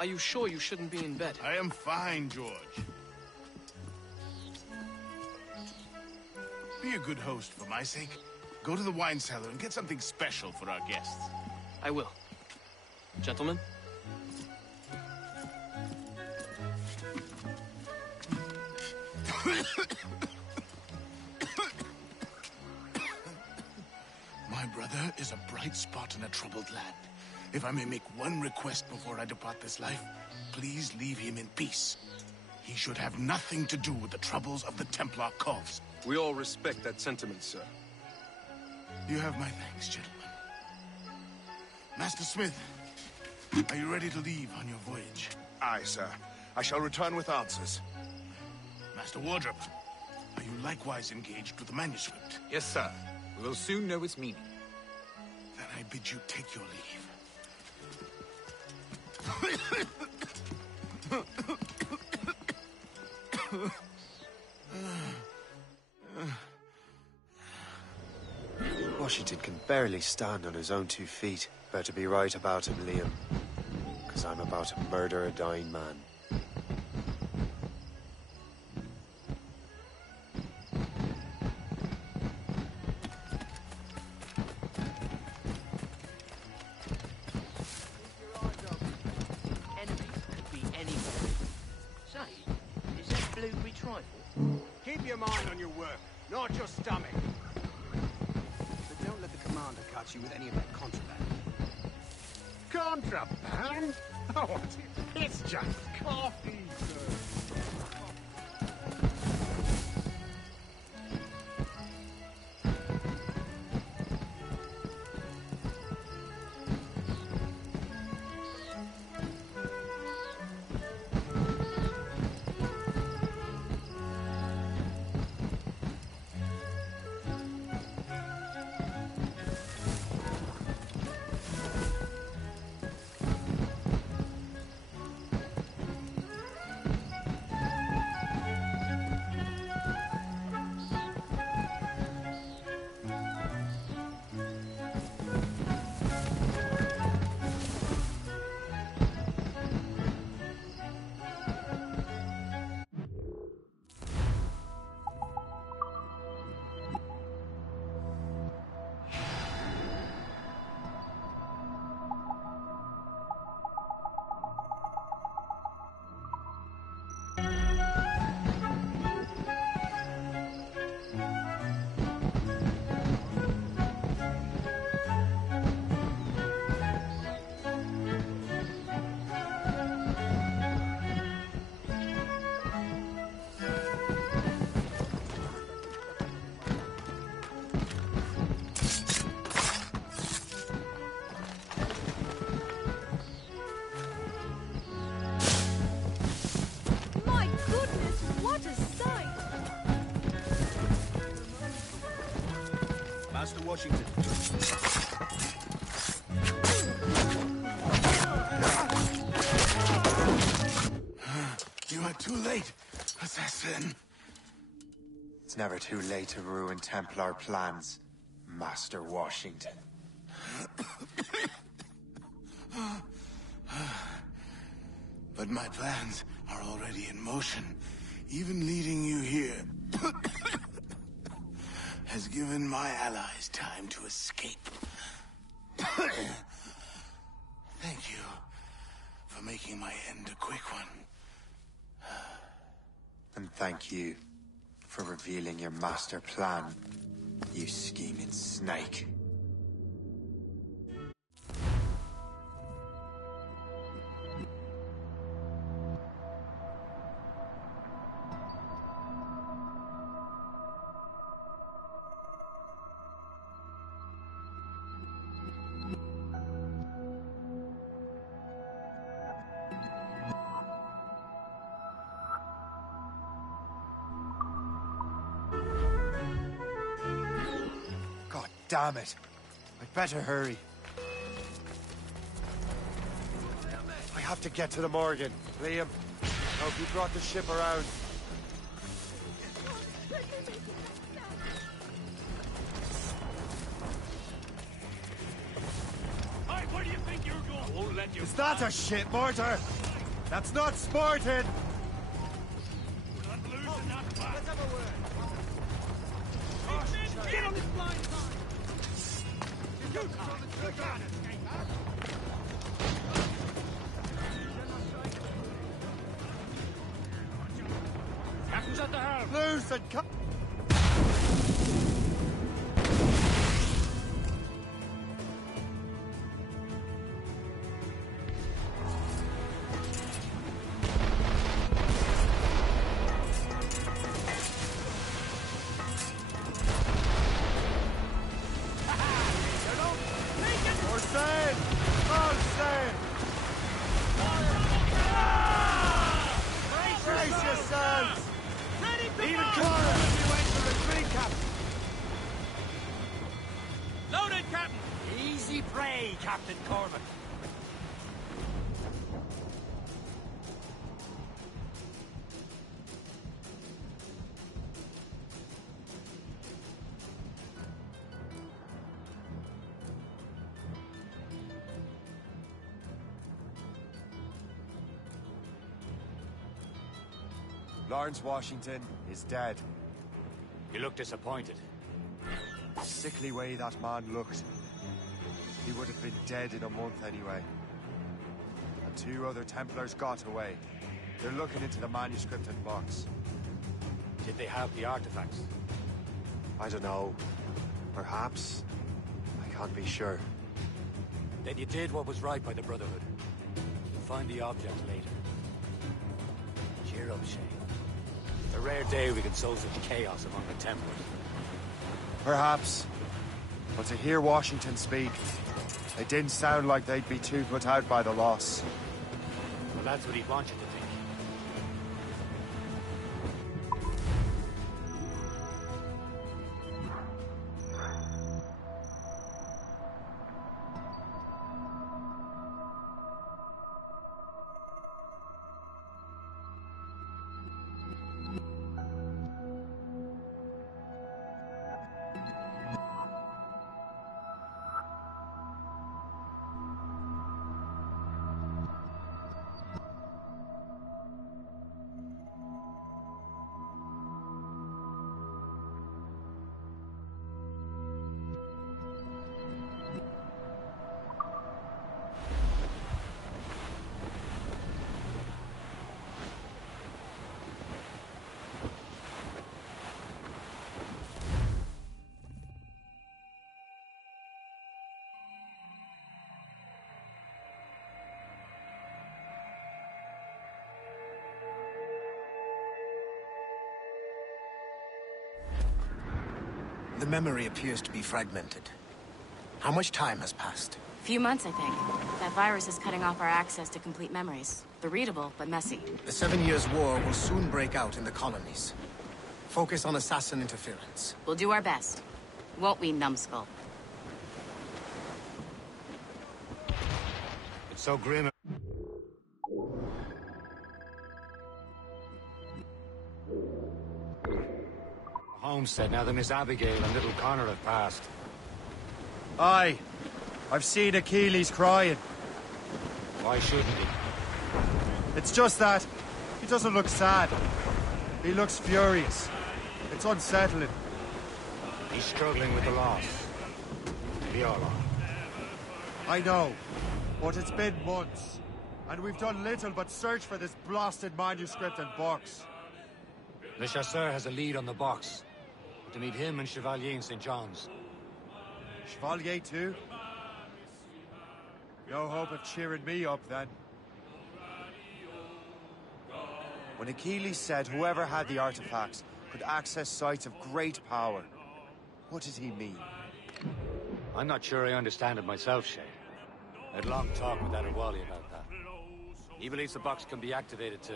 Are you sure you shouldn't be in bed? I am fine, George. Be a good host for my sake. Go to the wine cellar and get something special for our guests. I will. Gentlemen? My brother is a bright spot in a troubled land. If I may make one request before I depart this life, please leave him in peace. He should have nothing to do with the troubles of the Templar cause. We all respect that sentiment, sir. You have my thanks, gentlemen. Master Smith, are you ready to leave on your voyage? Aye, sir. I shall return with answers. Master Wardrop, are you likewise engaged with the manuscript? Yes, sir. We will soon know its meaning. Then I bid you take your leave. Washington can barely stand on his own 2 feet. Better be right about him, Liam. Because I'm about to murder a dying man. Keep your mind on your work, not your stomach. But don't let the commander catch you with any of that contraband. Contraband? Oh, it's just coffee, sir. Master Washington. You are too late, assassin. It's never too late to ruin Templar plans, Master Washington. But my plans are already in motion. Even leading you here has given my allies time to escape. Thank you for making my end a quick one. And thank you for revealing your master plan, you scheming snake. Damn it. I'd better hurry. I have to get to the Morgan. Liam, I hope you brought the ship around. Hey, where do you think you're going? I won't let you. Is that a ship mortar? That's not Spartan! Let's have a word. Get on this blind side! You got it! Captain's at the helm! Loose and cut! Captain Corbett. Lawrence Washington is dead. You look disappointed. Sickly way that man looked. He would have been dead in a month anyway. And 2 other Templars got away. They're looking into the manuscript and box. Did they have the artifacts? I don't know. Perhaps. I can't be sure. Then you did what was right by the Brotherhood. You'll find the object later. Cheer up, Shay. It's a rare day we can sow such chaos among the Templars. Perhaps. But to hear Washington speak, it didn't sound like they'd be too put out by the loss. Well, that's what he'd want you to think. The memory appears to be fragmented. How much time has passed? Few months, I think. That virus is cutting off our access to complete memories. They're readable, but messy. The 7 Years' War will soon break out in the colonies. Focus on assassin interference. We'll do our best. Won't we, numbskull? It's so grim. Homestead, now that Miss Abigail and little Connor have passed. Aye. I've seen Achilles crying. Why shouldn't he? It's just that he doesn't look sad. He looks furious. It's unsettling. He's struggling with the loss. We all are. I know, but it's been months, and we've done little but search for this blasted manuscript and box. Le Chasseur has a lead on the box. To meet him and Chevalier in St. John's. Chevalier too? No hope of cheering me up then. When Achilles said whoever had the artifacts could access sites of great power, what did he mean? I'm not sure I understand it myself, Shay. I had a long talk with Adewale about that. He believes the box can be activated to,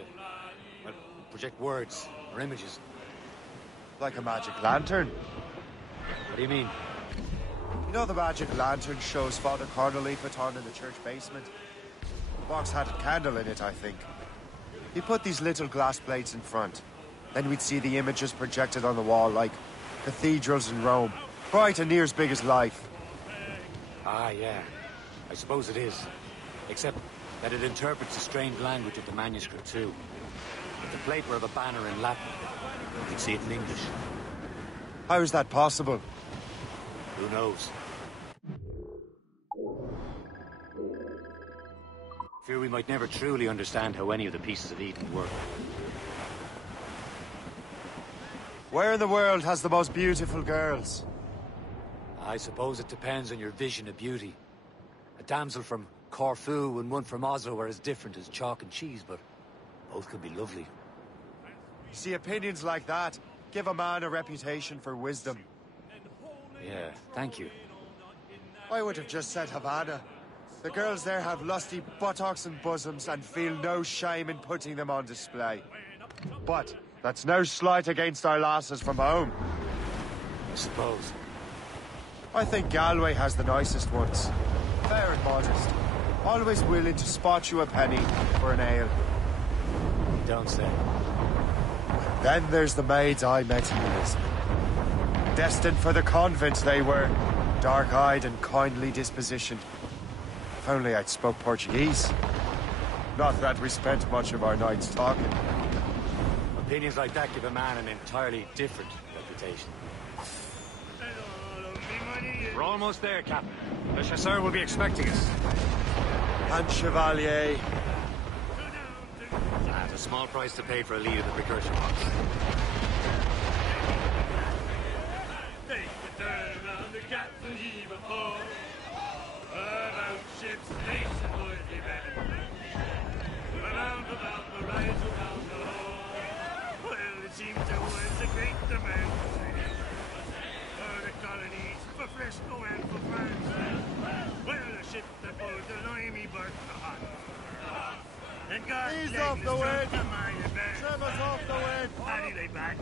well, project words or images. Like a magic lantern? What do you mean? You know the magic lantern shows Father Connolly put on in the church basement? The box had a candle in it, I think. He put these little glass plates in front. Then we'd see the images projected on the wall like cathedrals in Rome. Bright and near as big as life. Ah, yeah. I suppose it is. Except that it interprets the strange language of the manuscript too. If the plate were of a banner in Latin, you could see it in English. How is that possible? Who knows? Fear we might never truly understand how any of the pieces of Eden work. Where in the world has the most beautiful girls? I suppose it depends on your vision of beauty. A damsel from Corfu and one from Oslo are as different as chalk and cheese, but both could be lovely. See, opinions like that give a man a reputation for wisdom. Yeah, thank you. I would have just said Havana. The girls there have lusty buttocks and bosoms and feel no shame in putting them on display. But that's no slight against our lasses from home. I suppose. I think Galway has the nicest ones. Fair and modest. Always willing to spot you a penny for an ale. Don't say. Then there's the maids I met in Lisbon. Destined for the convent they were. Dark-eyed and kindly dispositioned. If only I'd spoke Portuguese. Not that we spent much of our nights talking. Opinions like that give a man an entirely different reputation. We're almost there, Captain. The chasseur will be expecting us. And Chevalier. That's a small price to pay for a lead in the precursor box. Take a turn around the captain, heave a ho. About ships, nation, worthy men. Around about the rise, around the hole. Well, it seems there was a great demand for the colonies, for Frisco and for France. Well, a ship that bore the limey bark the hot. And God He's bless off the wind. Trevor's off the wind. Paddy lay back.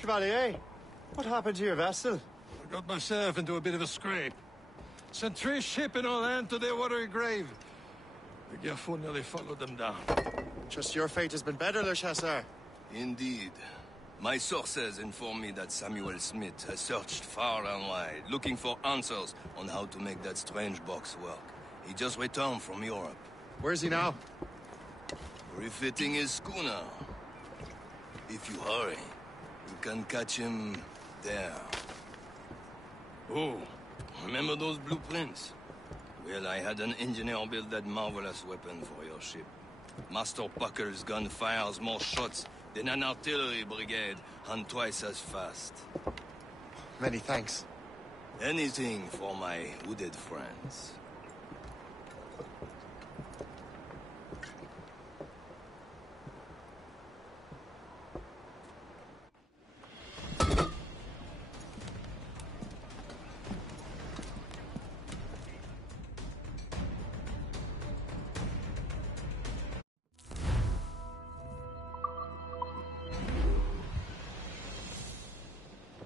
Chevalier, what happened to your vessel? I got myself into a bit of a scrape. Sent 3 ships in all land to their watery grave. The Garfou nearly followed them down. Just your fate has been better, Le Chasseur. Indeed. My sources inform me that Samuel Smith has searched far and wide, looking for answers on how to make that strange box work. He just returned from Europe. Where's he now? Refitting his schooner. If you hurry, you can catch him there. Oh, remember those blueprints? Well, I had an engineer build that marvelous weapon for your ship. Master Puckle's gun fires more shots than an artillery brigade, and twice as fast. Many thanks. Anything for my wounded friends.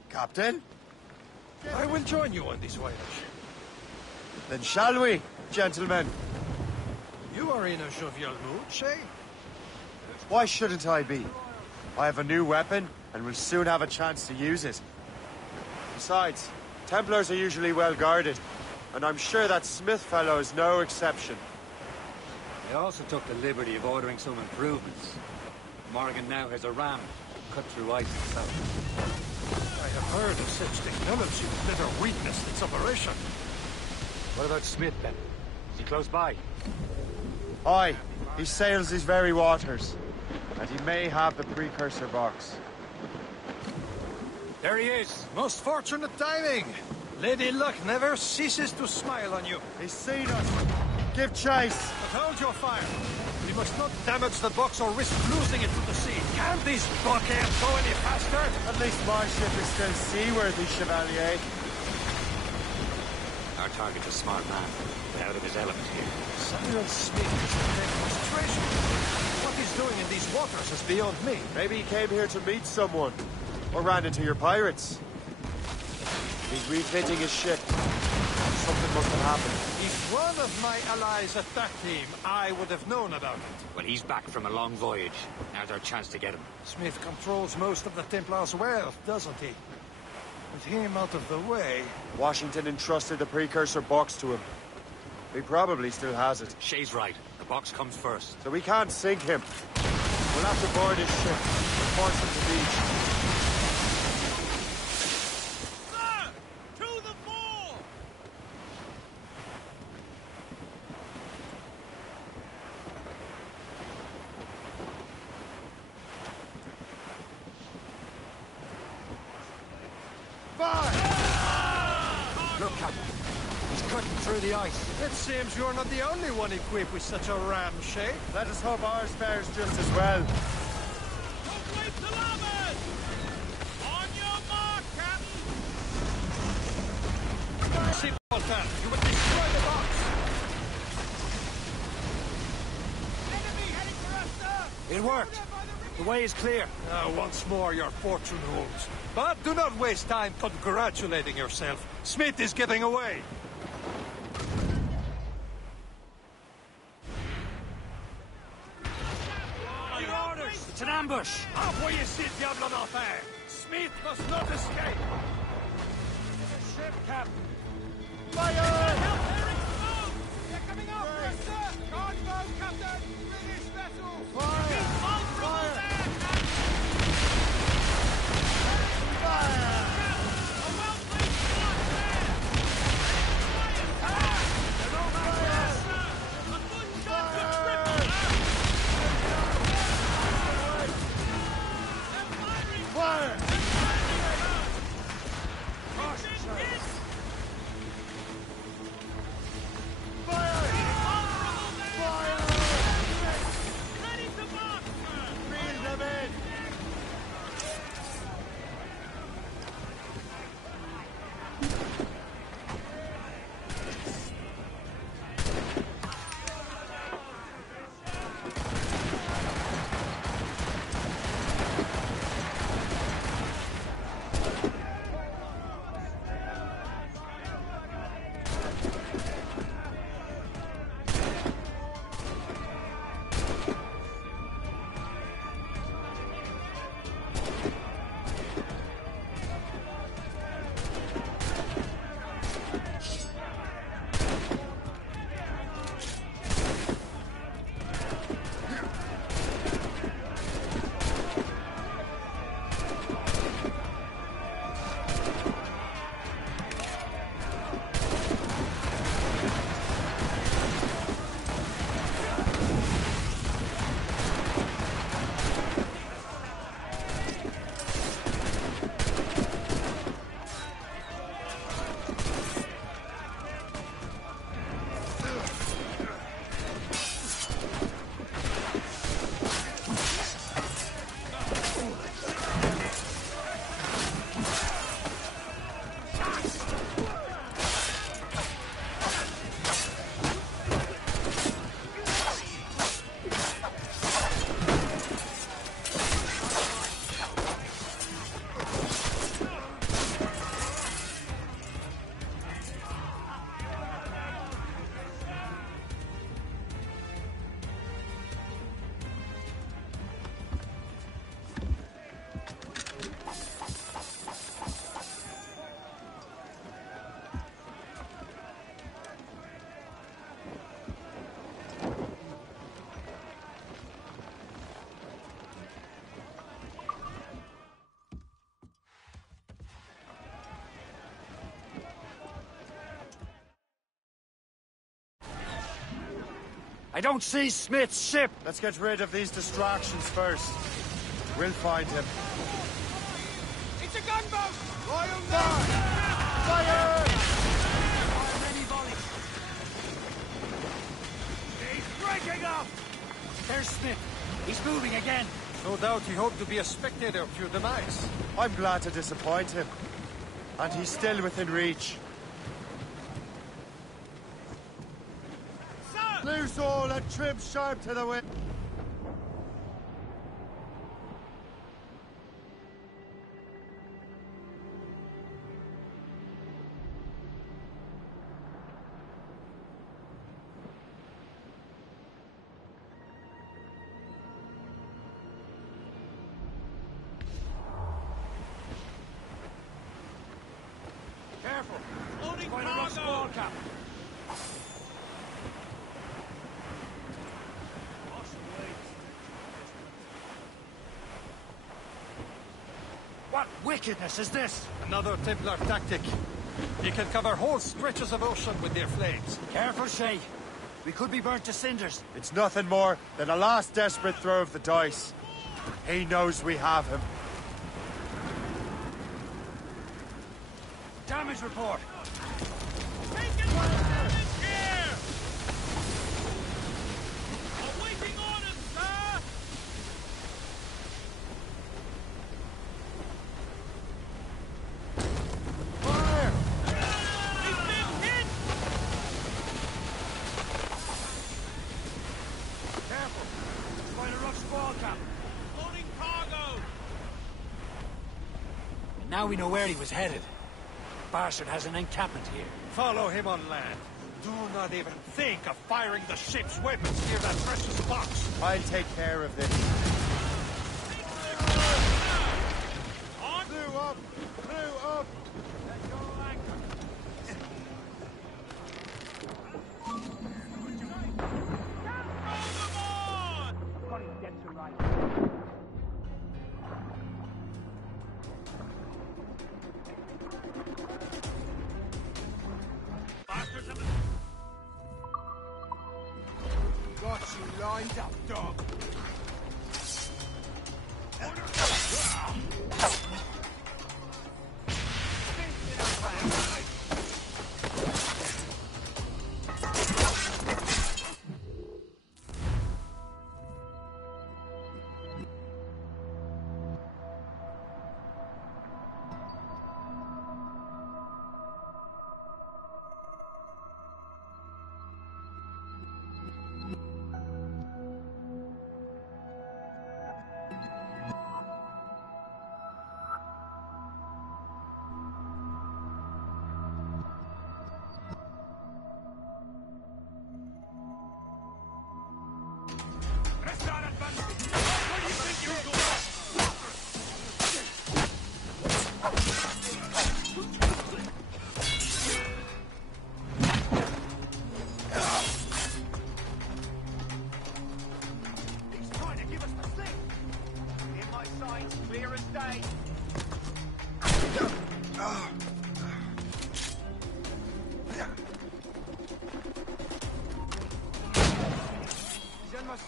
Captain? I will join you on this voyage. Then shall we, gentlemen? You are in a jovial mood, Shay? Why shouldn't I be? I have a new weapon, and will soon have a chance to use it. Besides, Templars are usually well guarded, and I'm sure that Smith fellow is no exception. I also took the liberty of ordering some improvements. Morgan now has a ram cut through ice himself. I have heard of such technology would better witness its operation. What about Smith, then? Is he close by? Aye, he sails these very waters. And he may have the precursor box. There he is. Most fortunate timing. Lady Luck never ceases to smile on you. He's seen us. Give chase. But hold your fire. We must not damage the box or risk losing it to the sea. Can't these blockades go any faster? At least my ship is still seaworthy, Chevalier. Our target's a smart man, but out of his element here. Samuel Smith is a demonstration. What he's doing in these waters is beyond me. Maybe he came here to meet someone. Or ran into your pirates. He's refitting his ship. Something must have happened. If one of my allies attacked him, I would have known about it. Well, he's back from a long voyage. Now's our chance to get him. Smith controls most of the Templar's wealth, doesn't he? With him out of the way... Washington entrusted the precursor box to him. He probably still has it. Shay's right. The box comes first. So we can't sink him. We'll have to board his ship and force him to beach. Look, Captain. He's cutting through the ice. It seems you're not the only one equipped with such a ram, Shay. Let us hope ours fares just as well. Don't wait to larboard! On your mark, Captain! See, Walter, you will destroy the box. Enemy heading for us, sir! It worked. The way is clear. Now, once more, your fortune holds. But do not waste time congratulating yourself. Smith is getting away. Your orders! It's an ambush! Envoyez ces diables en enfer! Smith must not escape! The ship, Captain! Fire! Help, they're exposed! They're coming after us, sir! Guard boat, Captain! British vessels! Fire! Keep vulnerable there, Captain! Fire! A well-placed shot there! Fire! They're all after us, sir! A good shot to cripple her! They're firing! Fire! It's been hit! don't see Smith's ship! Let's get rid of these distractions first. We'll find him. It's a gunboat! Royal Fire! Many volleys. He's breaking up! There's Smith. He's moving again. No doubt he hoped to be a spectator of your demise. I'm glad to disappoint him. And he's still within reach. Loose all and trim sharp to the wind. Careful. Loading quite a rough squall, Cap. What wickedness is this? Another Templar tactic. They can cover whole stretches of ocean with their flames. Careful, Shay. We could be burnt to cinders. It's nothing more than a last desperate throw of the dice. He knows we have him. Damage report. Awaiting orders, sir! Fire! He's been hit! Careful. It's quite a rough squall, Cap. Loading cargo! And now we know where he was headed. Bastard has an encampment here. Follow him on land. Do not even think of firing the ship's weapons near that precious box. I'll take care of this. Blew up! Blew up! Got you lined up, dog.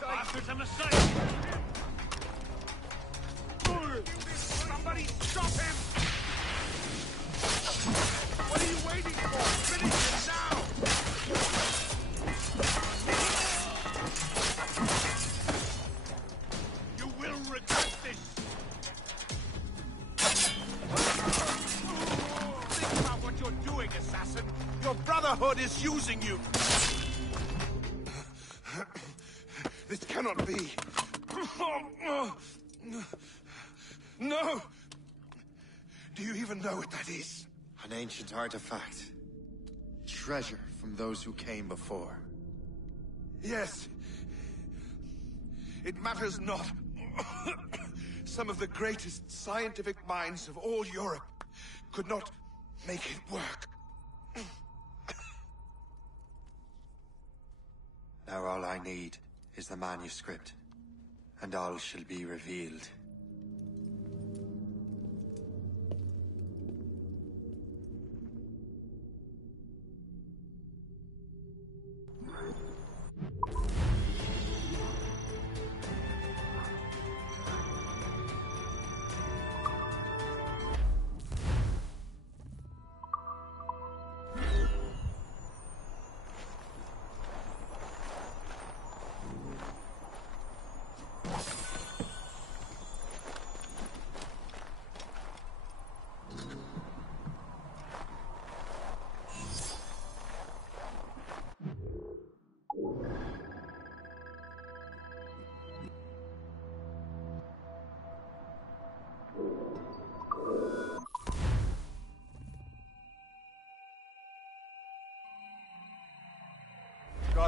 Bastards on the side! Somebody stop him! What are you waiting for? Finish him now! You will regret this! Think about what you're doing, assassin! Your Brotherhood is using you! This cannot be. No! Do you even know what that is? An ancient artifact. Treasure from those who came before. Yes. It matters not. Some of the greatest scientific minds of all Europe could not make it work. Now all I need is the manuscript, and all shall be revealed.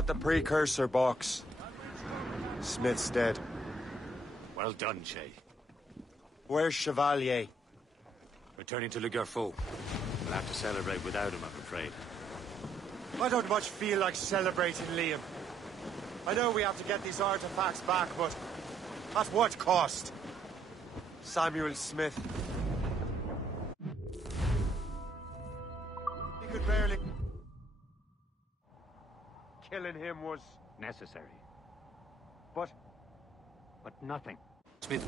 got the precursor box. Smith's dead. Well done, Shay. Where's Chevalier? Returning to Le Garfou. We'll have to celebrate without him, I'm afraid. I don't much feel like celebrating, Liam. I know we have to get these artifacts back, but at what cost? Samuel Smith. He could barely... Killing him was... Necessary. But nothing. Smith.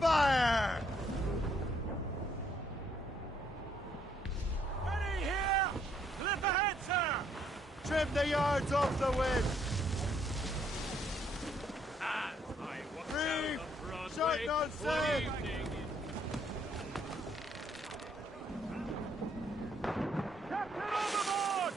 Fire! Ready here! Clip ahead, sir! Trim the yards off the wind! As I walk Reef! down the Broadway, Shut down sail! good evening. Captain overboard!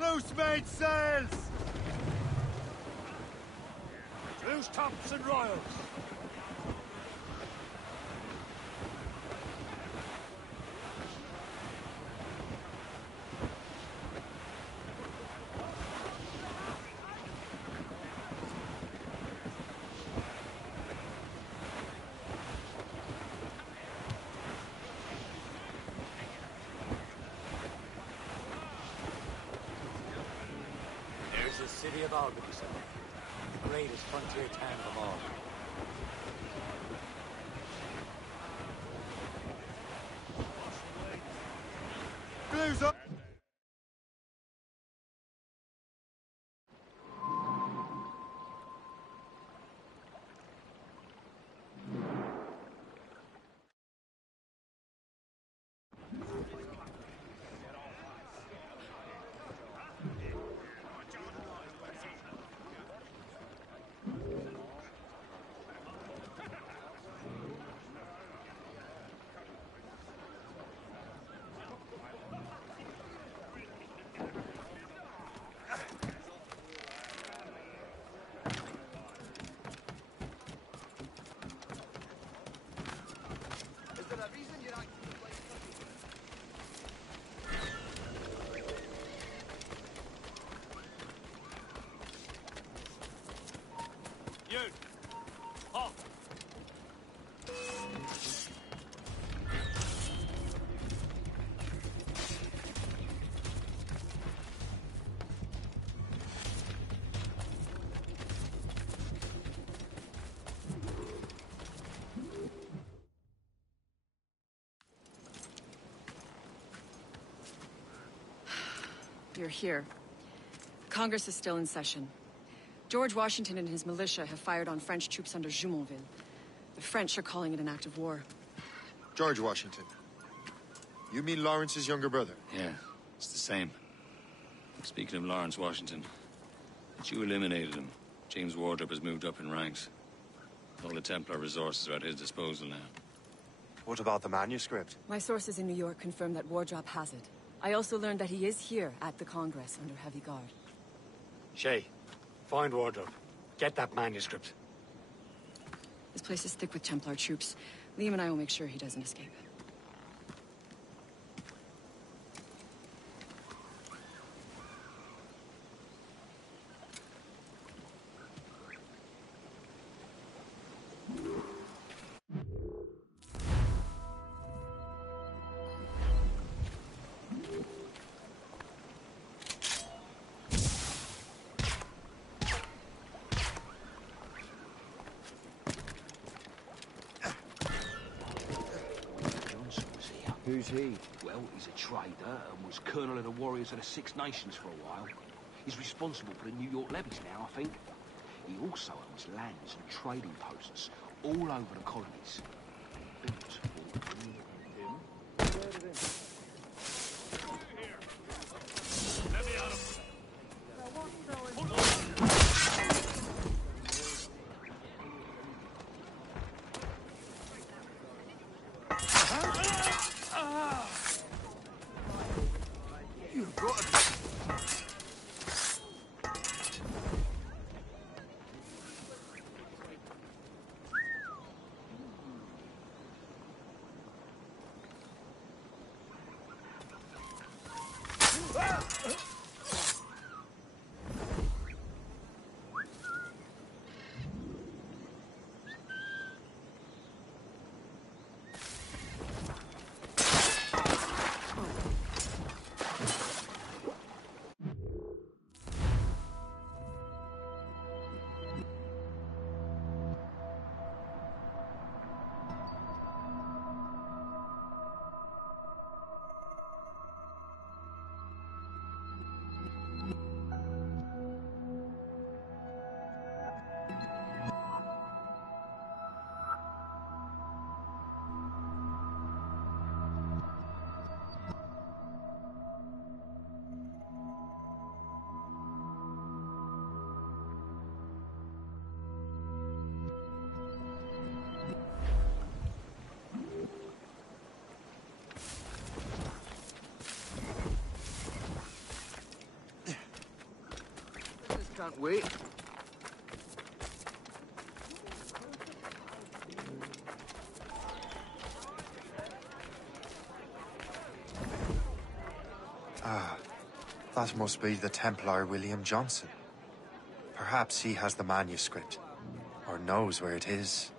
Loose made sails! Loose tops and royals! There's the city of Albany, sir. The greatest frontier town of them all. Blues up! you're here. Congress is still in session. George Washington and his militia have fired on French troops under Jumonville. The French are calling it an act of war. George Washington. You mean Lawrence's younger brother? Yeah, it's the same. Speaking of Lawrence Washington, since you eliminated him, James Wardrop has moved up in ranks. All the Templar resources are at his disposal now. What about the manuscript? My sources in New York confirm that Wardrop has it. I also learned that he is here at the Congress under heavy guard. Shay, find Wardrop. Get that manuscript. This place is thick with Templar troops. Liam and I will make sure he doesn't escape. Who's he? Well, he's a trader and was colonel of the warriors of the Six Nations for a while. He's responsible for the New York levies now, I think. He also owns lands and trading posts all over the colonies. Built for him. Let me out of You've got to... Can't wait. Ah, that must be the Templar William Johnson. Perhaps he has the manuscript, or knows where it is.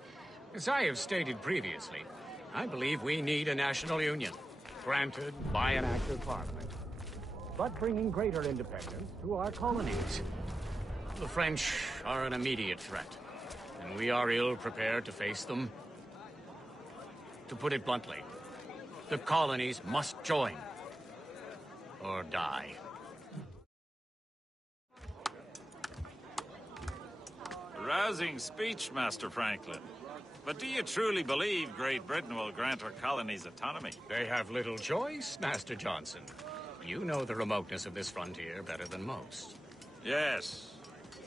As I have stated previously, I believe we need a national union, granted by an act of parliament, but bringing greater independence to our colonies. The French are an immediate threat, and we are ill prepared to face them. To put it bluntly, the colonies must join, or die. Rousing speech, Master Franklin. But do you truly believe Great Britain will grant our colonies autonomy? They have little choice, Master Johnson. You know the remoteness of this frontier better than most. Yes,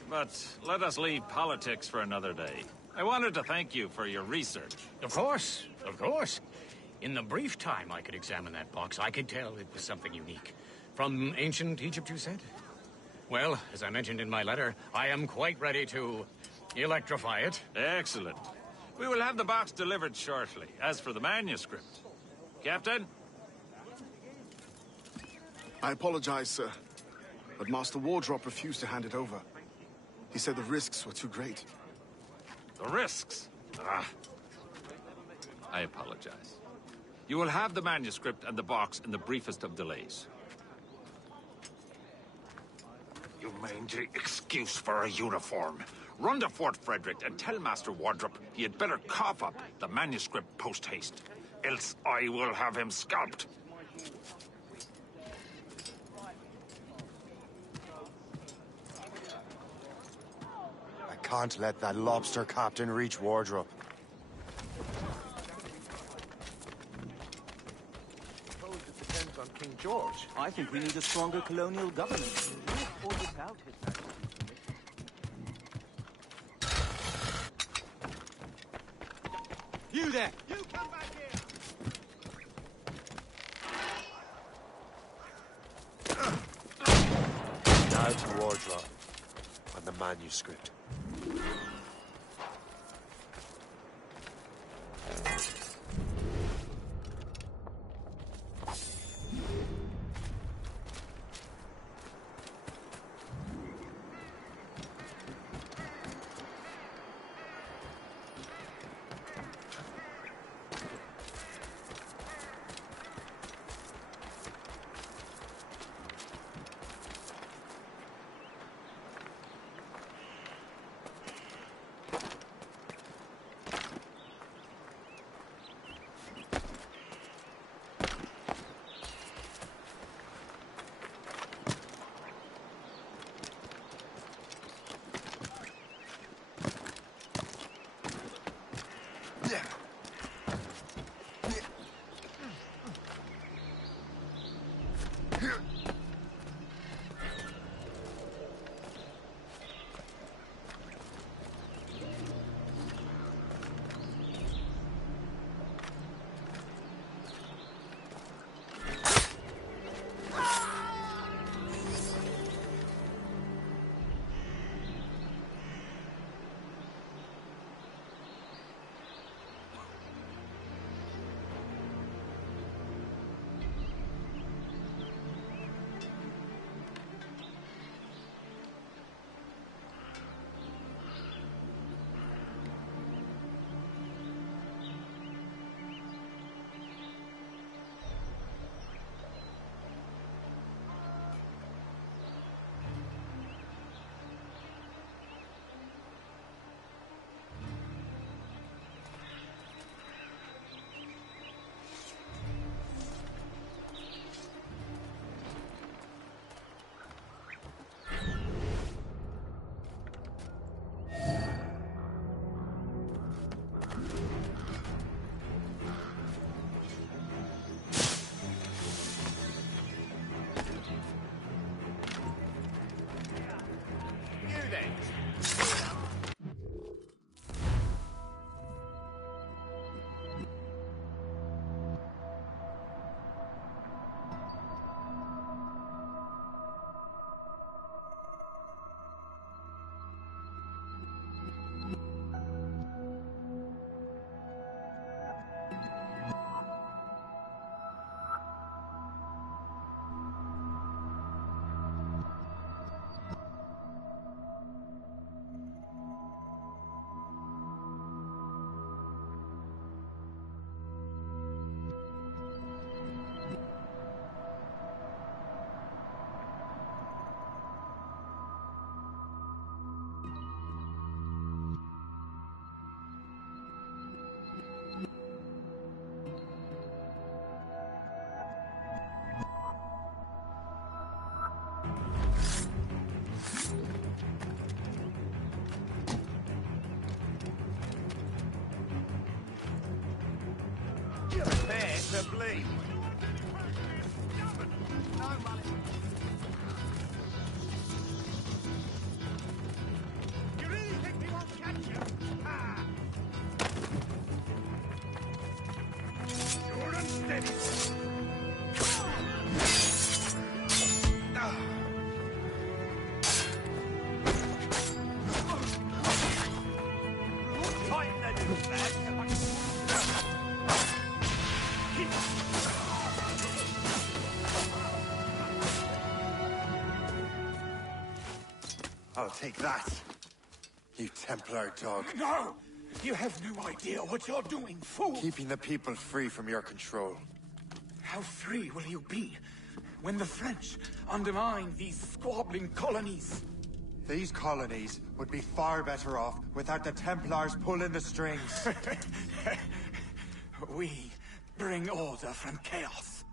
but let us leave politics for another day. I wanted to thank you for your research. Of course, of course. In the brief time I could examine that box, I could tell it was something unique. From ancient Egypt, you said? Well, as I mentioned in my letter, I am quite ready to electrify it. Excellent. We will have the box delivered shortly. As for the manuscript... Captain? I apologize, sir, but Master Wardrop refused to hand it over. He said the risks were too great. The risks? Ah. I apologize. You will have the manuscript and the box in the briefest of delays. You mangy excuse for a uniform. Run to Fort Frederick and tell Master Wardrop he had better cough up the manuscript post-haste. Else I will have him scalped. can't let that lobster captain reach Wardrop. Suppose it depends on King George. I think we need a stronger colonial government. Or without His Majesty. You there! You come back here! Now to Wardrop and the manuscript. Prepare to bleed. You really think we won't catch you? Ah! Sure and steady. Tighten the noose, lad. I'll take that, you Templar dog. No! You have no idea what you're doing, fool! Keeping the people free from your control. How free will you be when the French undermine these squabbling colonies? These colonies would be far better off without the Templars pulling the strings. We bring order from chaos.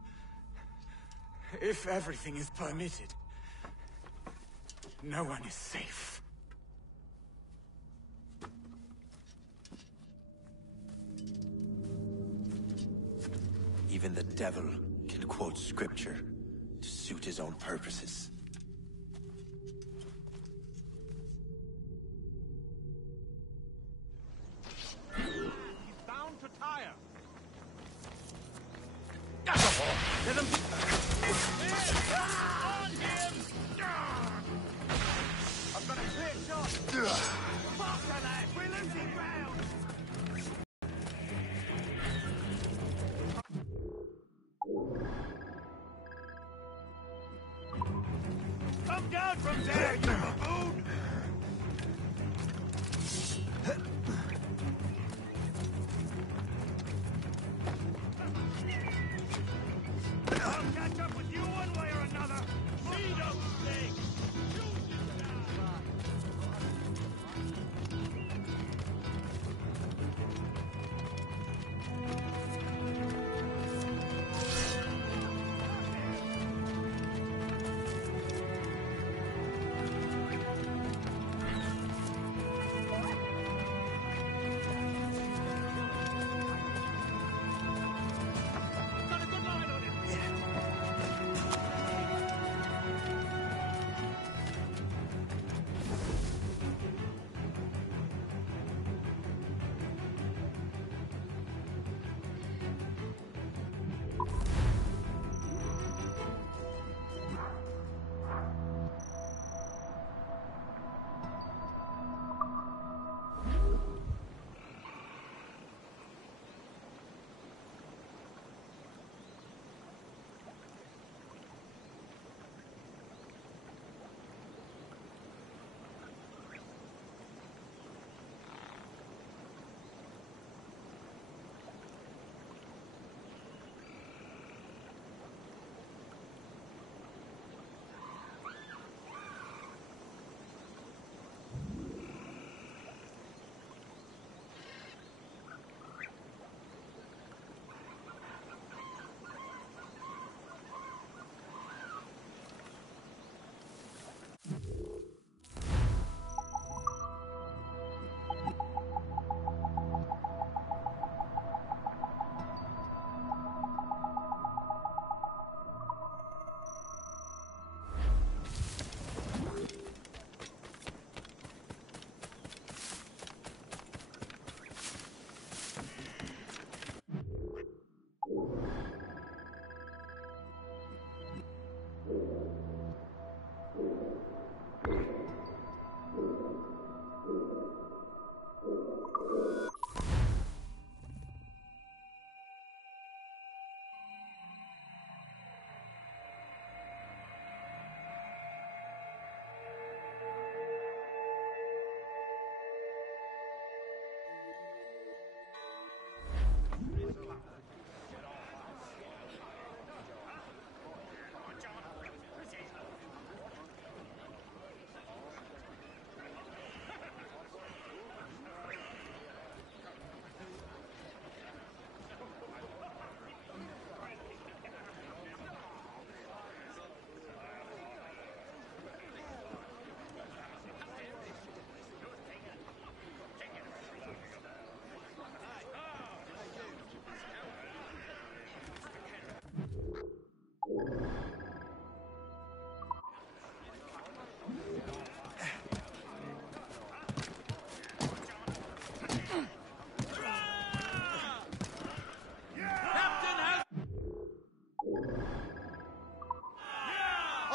If everything is permitted, no one is safe. devil can quote scripture to suit his own purposes. He's bound to tire. Let him... On him! I've got a clear shot. Faster, lad! We're losing ground! Come down from there, you baboon! I'll catch up with you one way or another! See those things!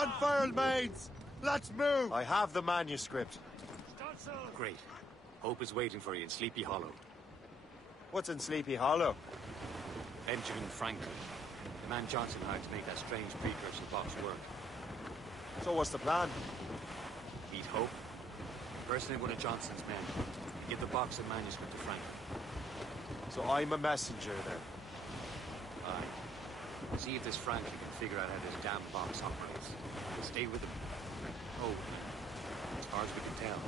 Unfurled, maids! Let's move! I have the manuscript. Great. Hope is waiting for you in Sleepy Hollow. What's in Sleepy Hollow? Benjamin Franklin. The man Johnson hired to make that strange precursor box work. So what's the plan? Meet Hope. Personate one of Johnson's men. Give the box and manuscript to Franklin. So I'm a messenger then? Aye. See if this Franklin can figure out how this damn box operates. We'll stay with him. Oh, as far as we can tell,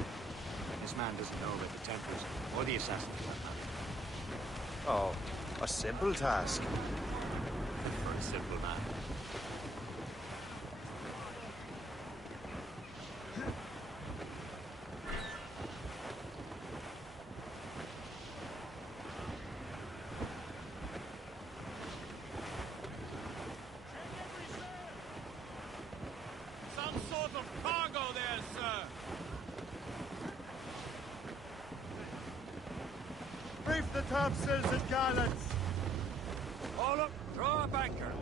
this man doesn't know about the Templars or the Assassins. Oh, a simple task. For a simple man. Reef the topsails and gallants! All up, throw up anchor.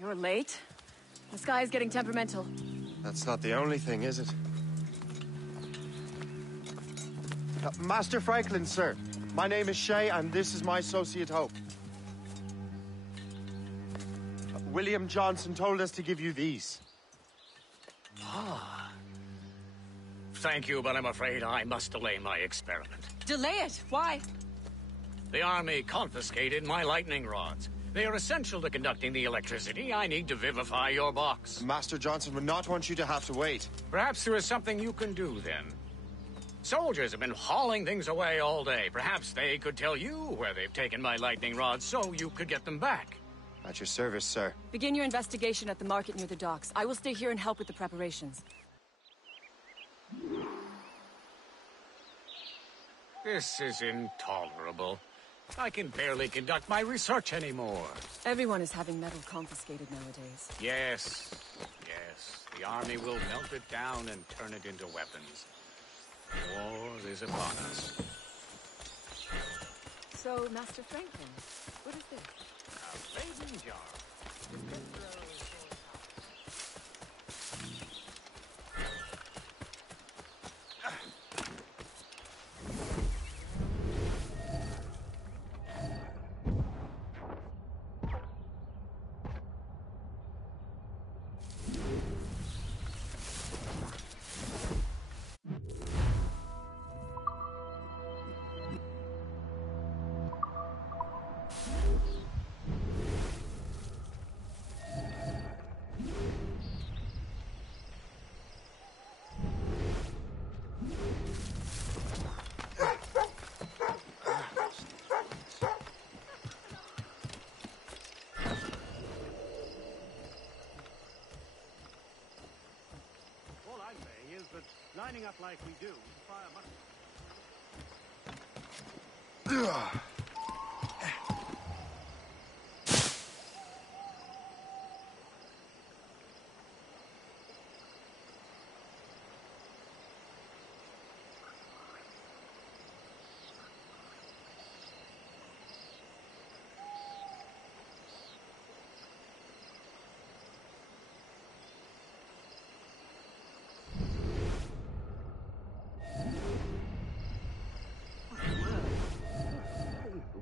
You're late. The sky is getting temperamental. That's not the only thing, is it? Master Franklin, sir. My name is Shay, and this is my associate Hope. William Johnson told us to give you these. Ah. Thank you, but I'm afraid I must delay my experiment. Delay it? Why? The army confiscated my lightning rods. They are essential to conducting the electricity I need to vivify your box. Master Johnson would not want you to have to wait. Perhaps there is something you can do, then. Soldiers have been hauling things away all day. Perhaps they could tell you where they've taken my lightning rods so you could get them back. At your service, sir. Begin your investigation at the market near the docks. I will stay here and help with the preparations. This is intolerable. I can barely conduct my research anymore. Everyone is having metal confiscated nowadays. Yes, yes. The army will melt it down and turn it into weapons. War is upon us. So, Master Franklin, what is this? A maiden jar. Lining up like we do, fire much.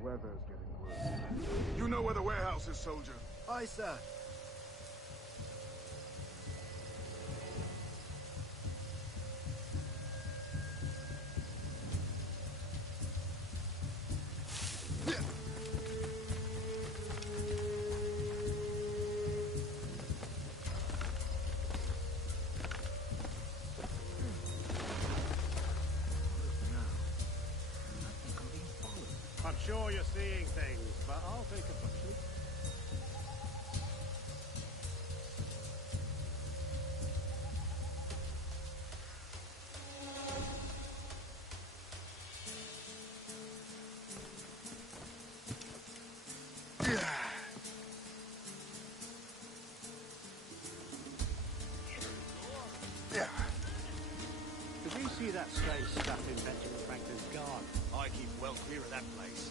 Weather's getting worse. You know where the warehouse is, soldier? Aye, sir. I'm sure you're seeing things, but I'll take a butcher. Did we see that strange stuff in Benjamin Franklin's garden? I keep well clear of that place.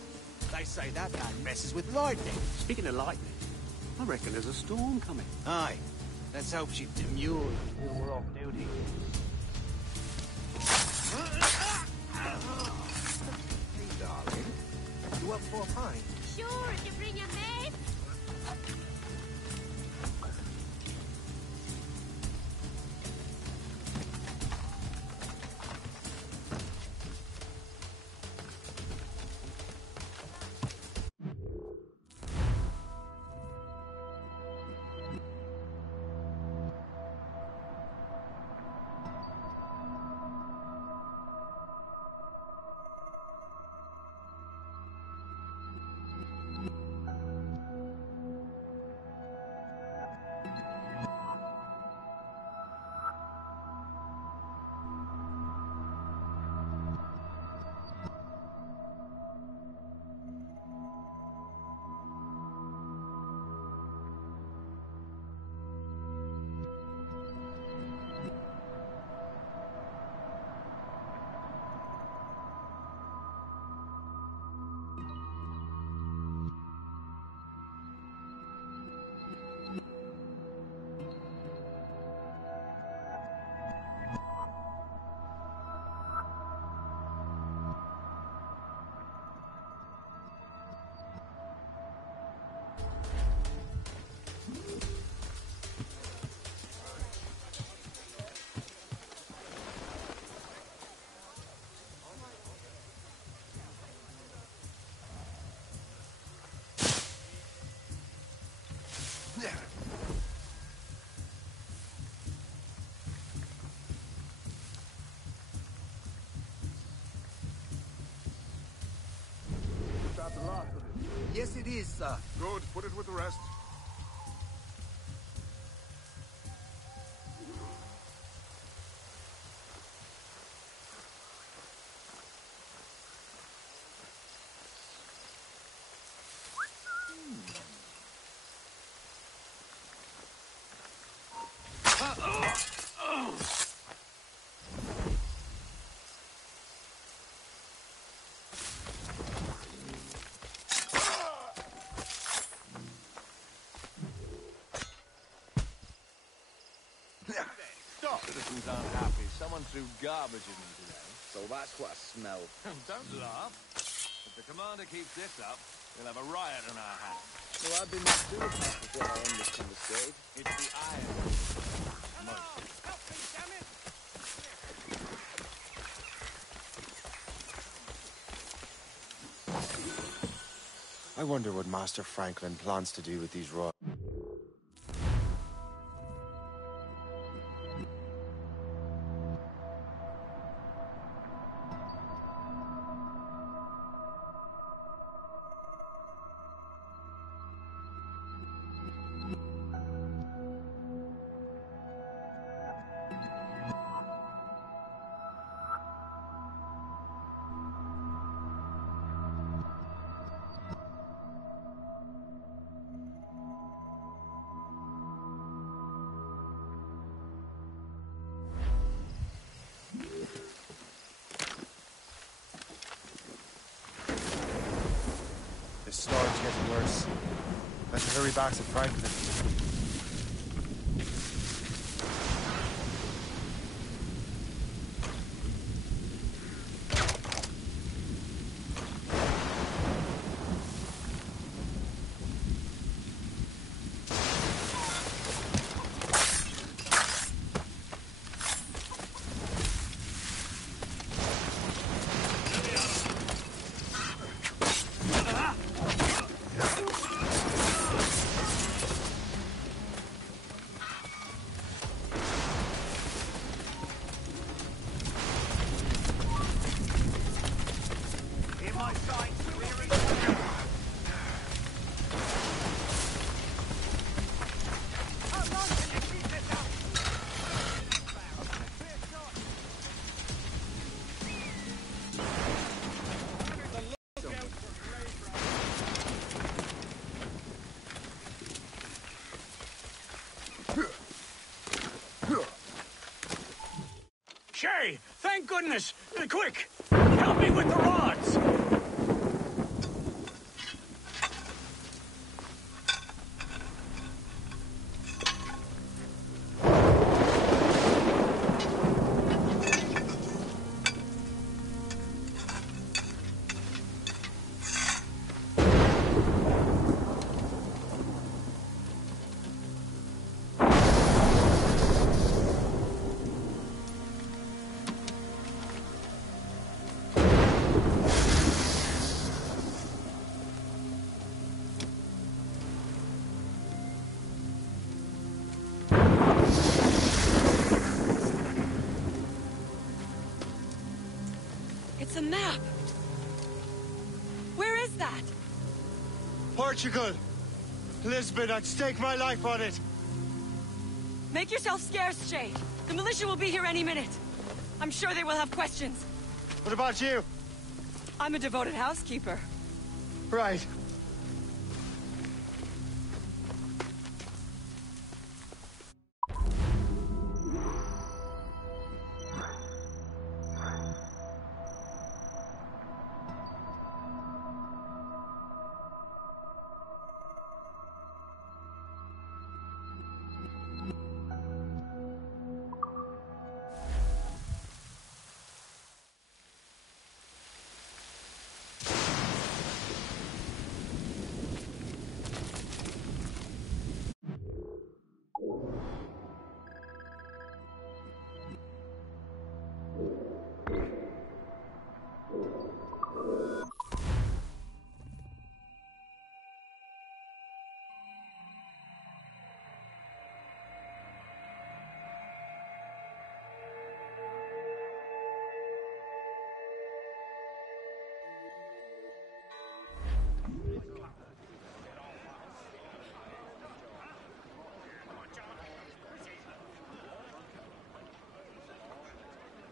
They say that man messes with lightning. Speaking of lightning, I reckon there's a storm coming. Aye. Let's hope she demurs until we're off duty. Hey, darling. You up for a pint? Sure, if you bring your maid. lot of it. Yes, it is, sir. Good. Put it with the rest. Citizens aren't happy. Someone threw garbage in them today. So that's what I smell. Don't laugh. If the commander keeps this up, we'll have a riot on our hands. Well, I've been not doing half of what I am this conversation. It's the iron. Help me, damn it! I wonder what Master Franklin plans to do with these rods. The storm's getting worse. Let's hurry back to Franklin. Shay, thank goodness! Quick! Help me with the rods! It's a map! Where is that? Portugal! Lisbon, I'd stake my life on it! Make yourself scarce, Shay. The militia will be here any minute. I'm sure they will have questions. What about you? I'm a devoted housekeeper. Right.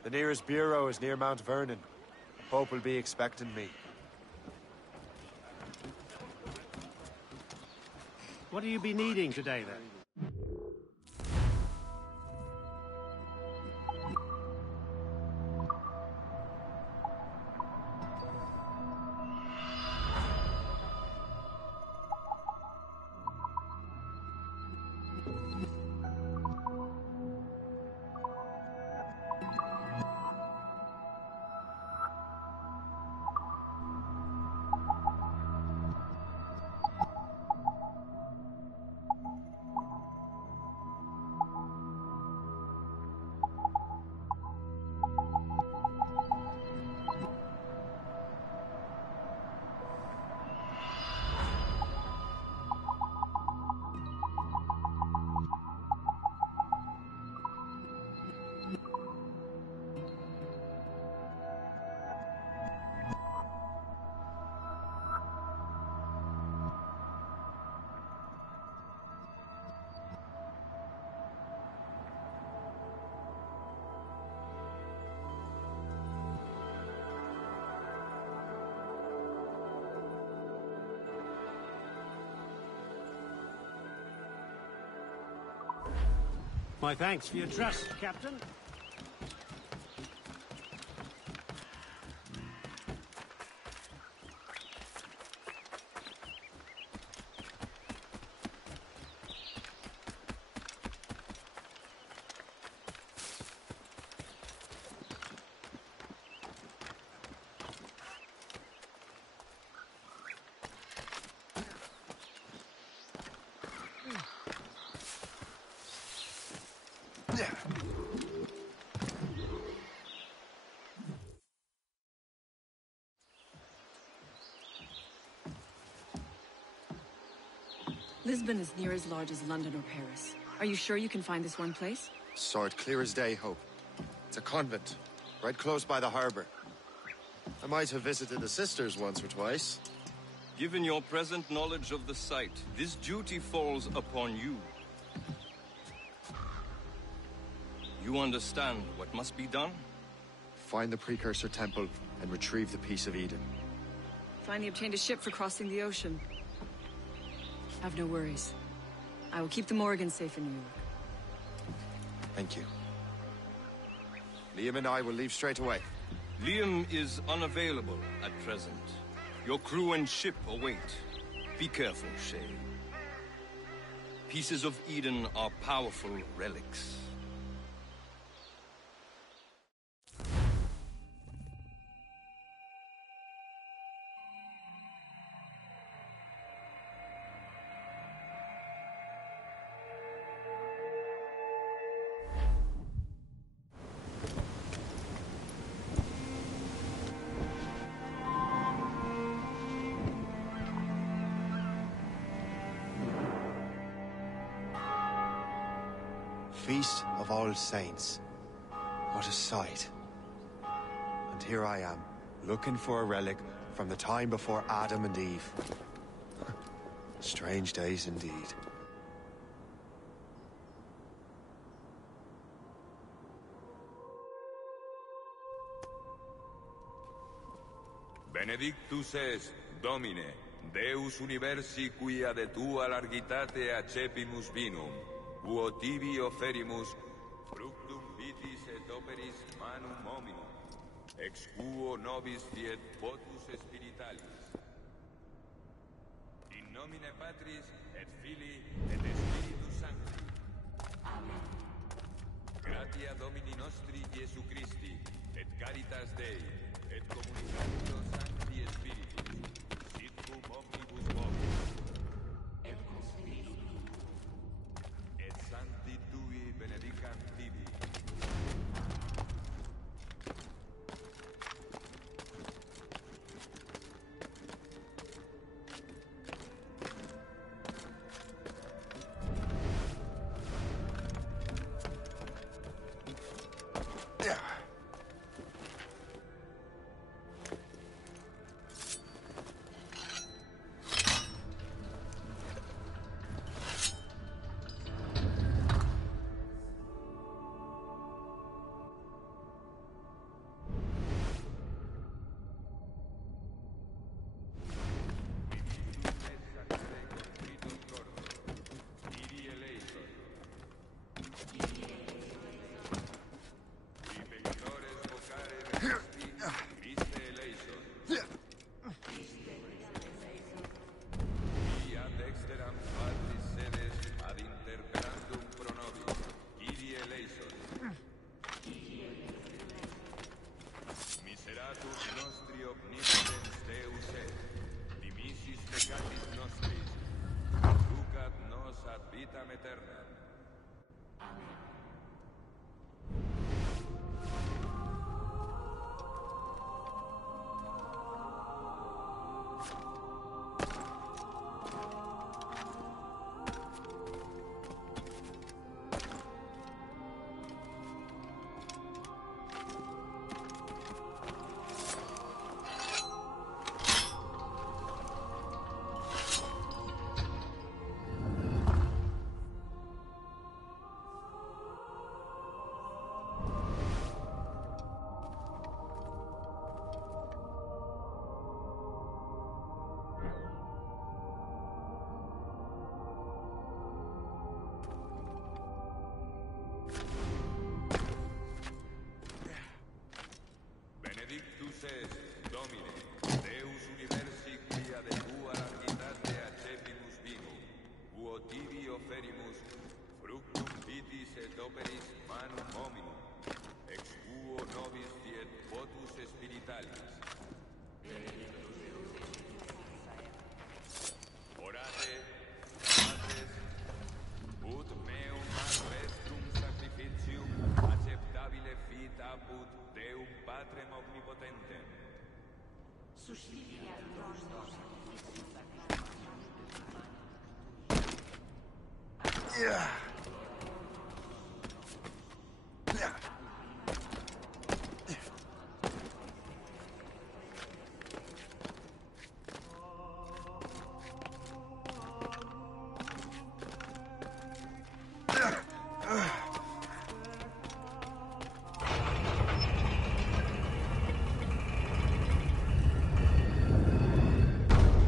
The nearest bureau is near Mount Vernon. The Pope will be expecting me. What will you be needing today, then? My thanks for your trust, Captain. Lisbon is near as large as London or Paris. Are you sure you can find this one place? Saw it clear as day, Hope. It's a convent, right close by the harbor. I might have visited the sisters once or twice. Given your present knowledge of the site, this duty falls upon you. You understand what must be done? Find the Precursor Temple and retrieve the Piece of Eden. Finally obtained a ship for crossing the ocean. Have no worries. I will keep the Morgans safe in New York. Thank you. Liam and I will leave straight away. Liam is unavailable at present. Your crew and ship await. Be careful, Shay. Pieces of Eden are powerful relics. Feast of All Saints. What a sight. And here I am, looking for a relic from the time before Adam and Eve. Strange days indeed. Benedictus est, Domine, Deus universi quia de tua largitate accepimus vinum, uo tibi offerimus fructum vitis et operis manum hominum, ex quo nobis fiet votus spiritualis. In nomine Patris et Filii et Spiritus Sancti. Amen. Gratia Domini nostri Iesu Christi, et caritas Dei, et communicatio Sancti Spiritus, sit cum omnibus vobis. Et cum spiritu. Et Sancti Tui benedicant tibi.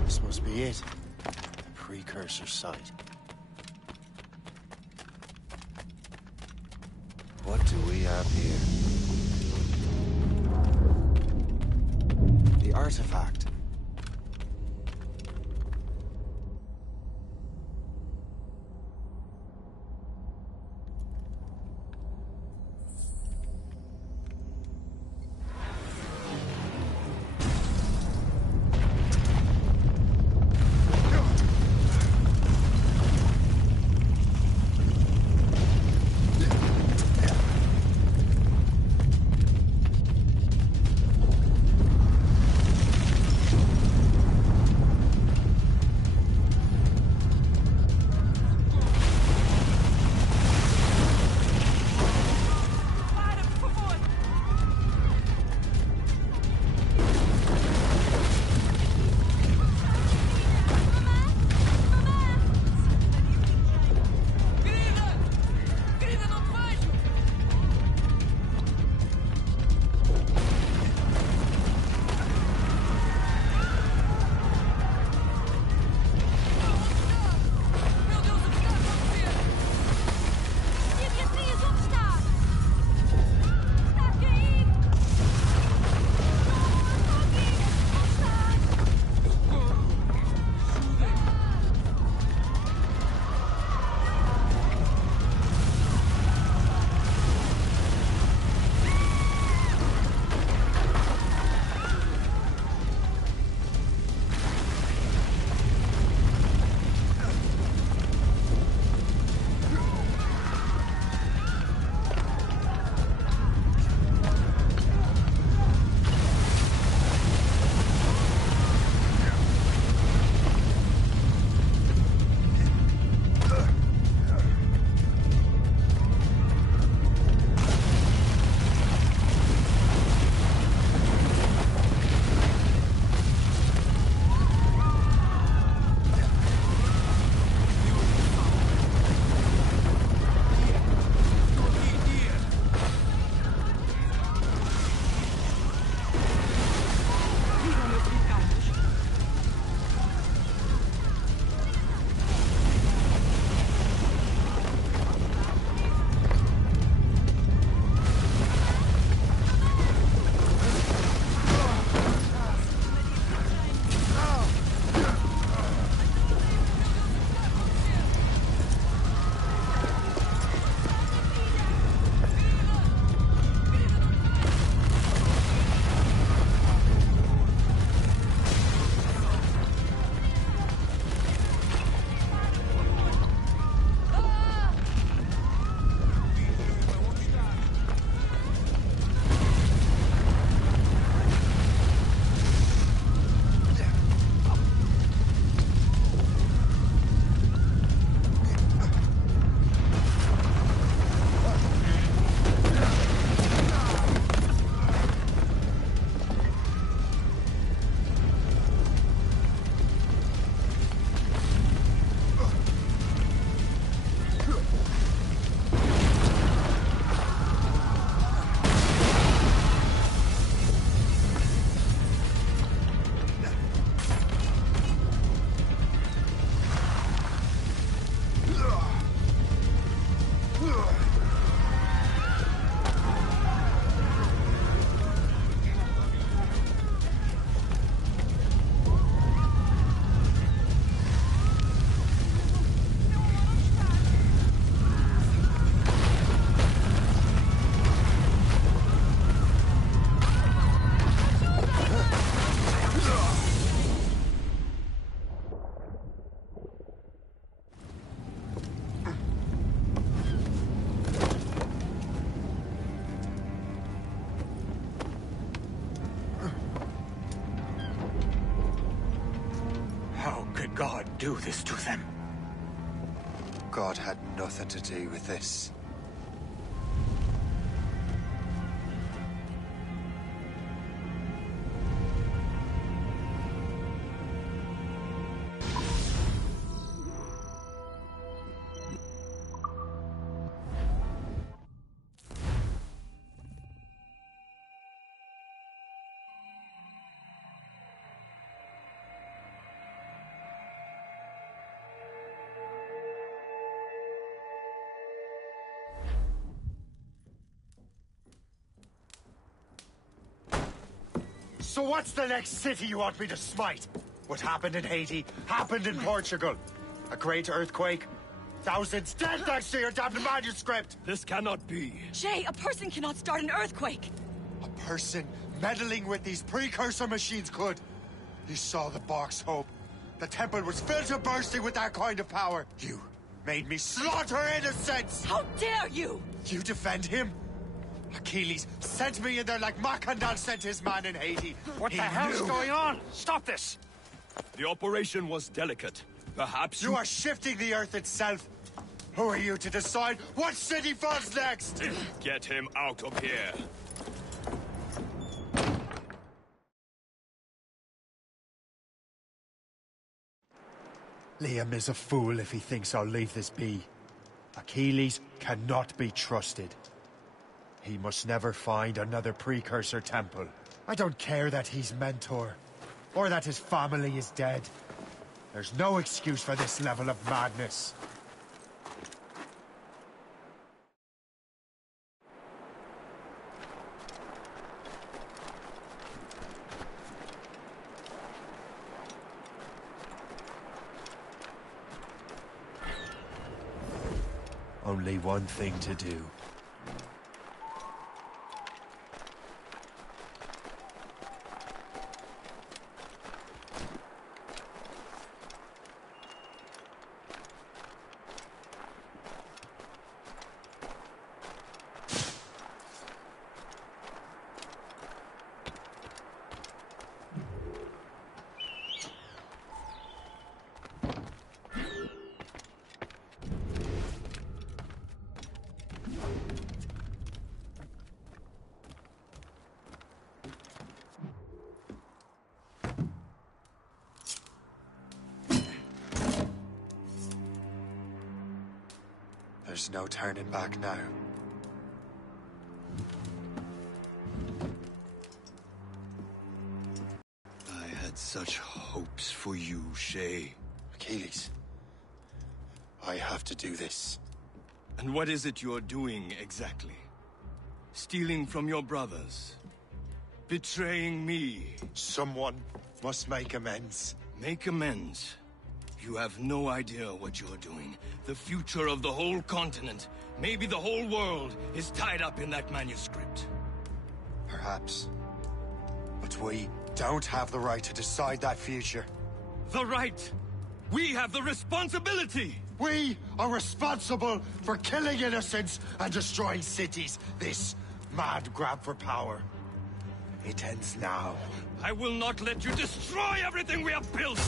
This must be it. The precursor site. What do we have here? The artifact. God do this to them? God had nothing to do with this. So what's the next city you want me to smite? What happened in Haiti happened in Portugal. A great earthquake. Thousands dead thanks to your damned manuscript! This cannot be. Shay, a person cannot start an earthquake! A person meddling with these precursor machines could. You saw the box, Hope. The temple was filled to bursting with that kind of power. You made me slaughter innocents! How dare you! You defend him? Achilles sent me in there like Macandal sent his man in Haiti. What the hell's going on? Stop this! The operation was delicate. Perhaps you are shifting the earth itself. Who are you to decide what city falls next? Get him out of here. Liam is a fool if he thinks I'll leave this be. Achilles cannot be trusted. He must never find another precursor temple. I don't care that he's mentor, or that his family is dead. There's no excuse for this level of madness. Only one thing to do. There's no turning back now. I had such hopes for you, Shay. Achilles, I have to do this. And what is it you're doing exactly? Stealing from your brothers? Betraying me? Someone must make amends. Make amends? You have no idea what you're doing. The future of the whole continent, maybe the whole world, is tied up in that manuscript. Perhaps. But we don't have the right to decide that future. The right! We have the responsibility! We are responsible for killing innocents and destroying cities. This mad grab for power. It ends now. I will not let you destroy everything we have built!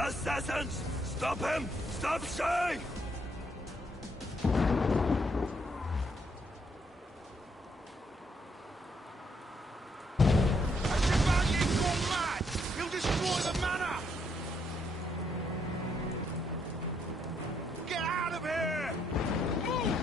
Assassins! Stop him! Stop Shay! He'll destroy the manor! Get out of here! Move!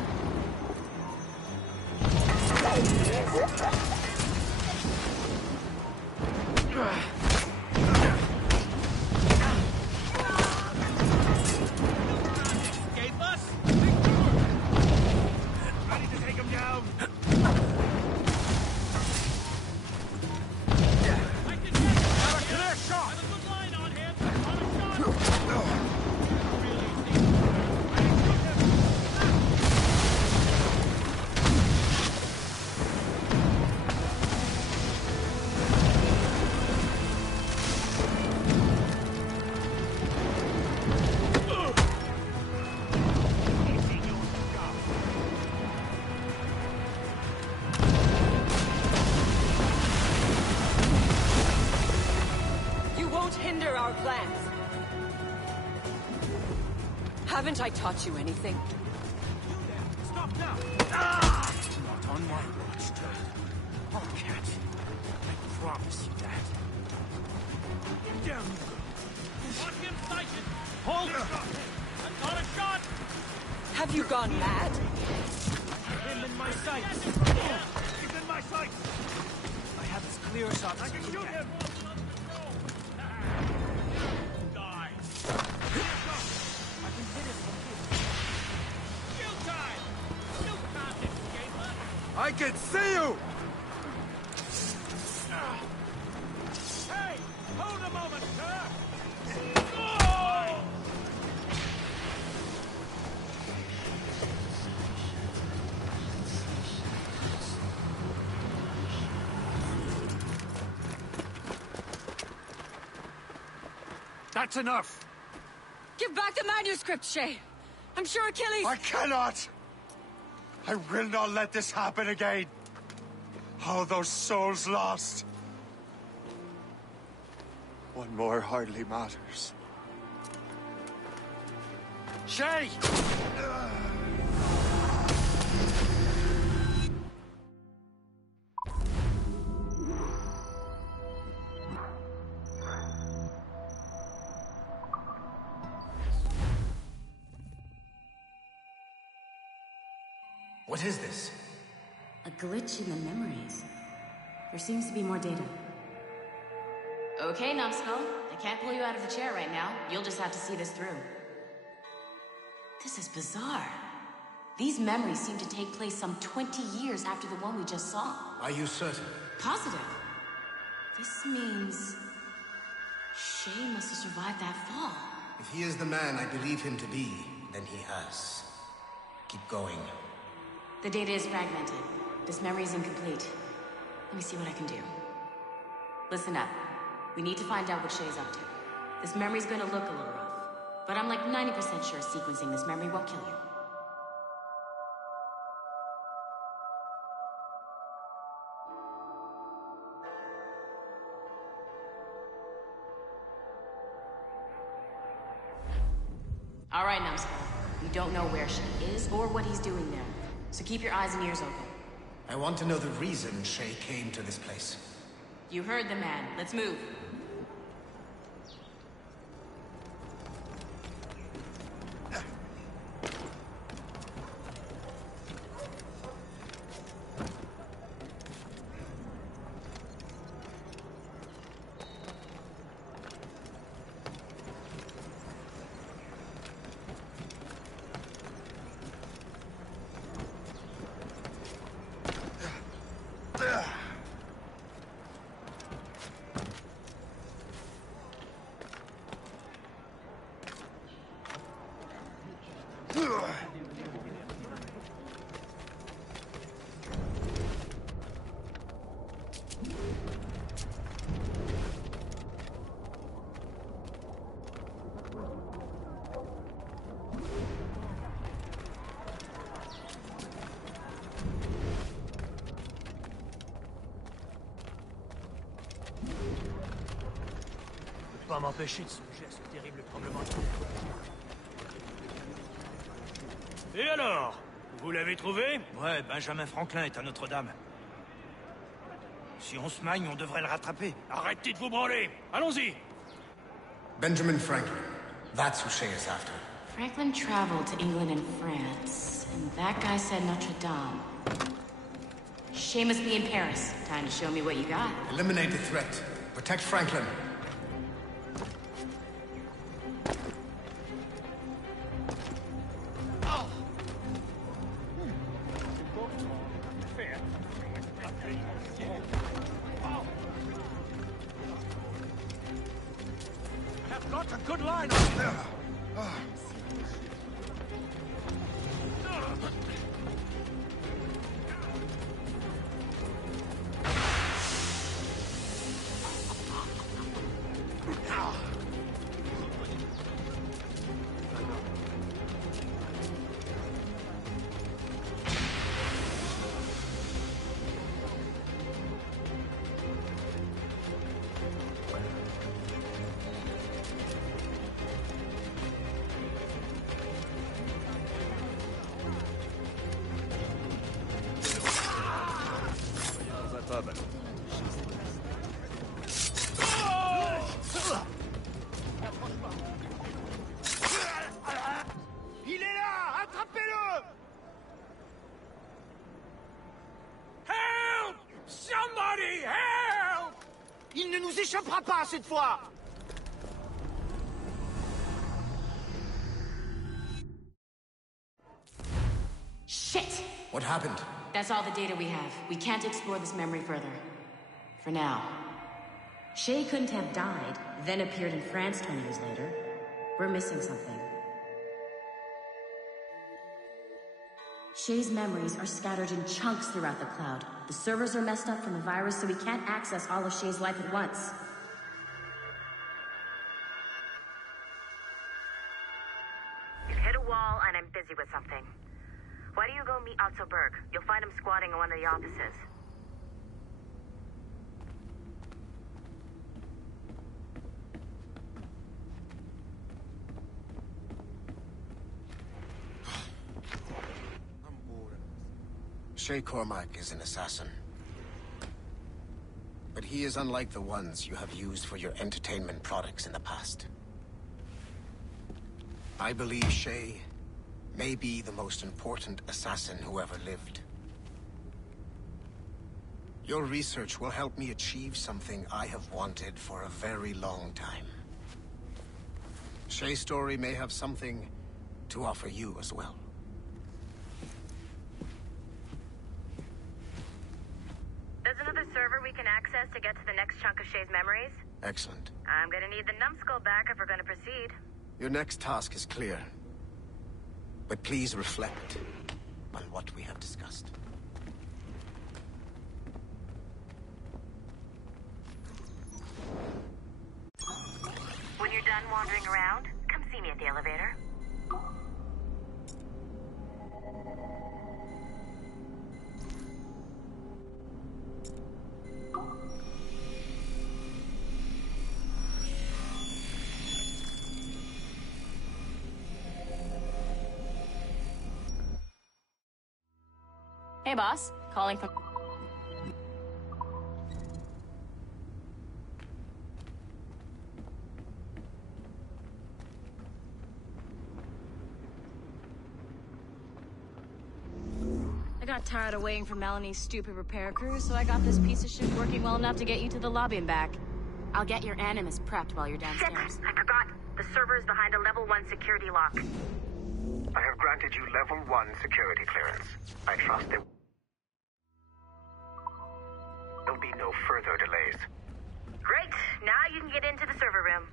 Haven't I taught you anything? Stop now! Not on my watch, Toad. I'll catch you. I promise you that. Down you go. Watch him sighted! Hold her! I've got a shot! Have you gone mad? Him in my sight! He's in my sight! I have as clear shots. I can shoot him! Die! I can hit him from here. Kill time! You can't escape us! I can see you! Hey! Hold a moment, sir! That's enough! Give back the manuscript, Shay! I'm sure Achilles... I cannot! I will not let this happen again! All those souls lost! One more hardly matters. Shay! What is this? A glitch in the memories. There seems to be more data. Okay, Numbskull. I can't pull you out of the chair right now. You'll just have to see this through. This is bizarre. These memories seem to take place some 20 years after the one we just saw. Are you certain? Positive. This means... Shay must have survived that fall. If he is the man I believe him to be, then he has. Keep going. The data is fragmented. This memory is incomplete. Let me see what I can do. Listen up. We need to find out what Shay's up to. This memory's gonna look a little rough, but I'm like 90% sure sequencing this memory won't kill you. All right, Numbskull. We don't know where Shay is or what he's doing there, so keep your eyes and ears open. I want to know the reason Shay came to this place. You heard the man. Let's move. Pas m'empêcher de songer à ce terrible tremblement de terre. Et alors? Vous l'avez trouvé? Ouais, Benjamin Franklin est à Notre-Dame. Si on se magne, on devrait le rattraper. Arrêtez de vous branler! Allons-y! Benjamin Franklin. That's who Shay is after. Franklin traveled to England and France, and that guy said Notre Dame. Shay must be in Paris. Time to show me what you got. Eliminate the threat. Protect Franklin. I've got a good line on there. ne nous échappera pas cette fois! Shit! What happened? That's all the data we have. We can't explore this memory further. For now. Shay couldn't have died, then appeared in France 20 years later. We're missing something. Shay's memories are scattered in chunks throughout the cloud. The servers are messed up from the virus, so we can't access all of Shay's life at once. You've hit a wall, and I'm busy with something. Why do you go meet Otto Berg? You'll find him squatting in one of the offices. Shay Cormac is an assassin. But he is unlike the ones you have used for your entertainment products in the past. I believe Shay may be the most important assassin who ever lived. Your research will help me achieve something I have wanted for a very long time. Shay's story may have something to offer you as well. There's another server we can access to get to the next chunk of Shay's memories. Excellent. I'm gonna need the numbskull back if we're gonna proceed. Your next task is clear. But please reflect on what we have discussed. When you're done wandering around, come see me at the elevator. Hey, boss. Calling from... I got tired of waiting for Melanie's stupid repair crew, so I got this piece of shit working well enough to get you to the lobby and back. I'll get your Animus prepped while you're downstairs. Shit! I forgot. The server is behind a level 1 security lock. I have granted you level 1 security clearance. I trust there will be no further delays. Great! Now you can get into the server room.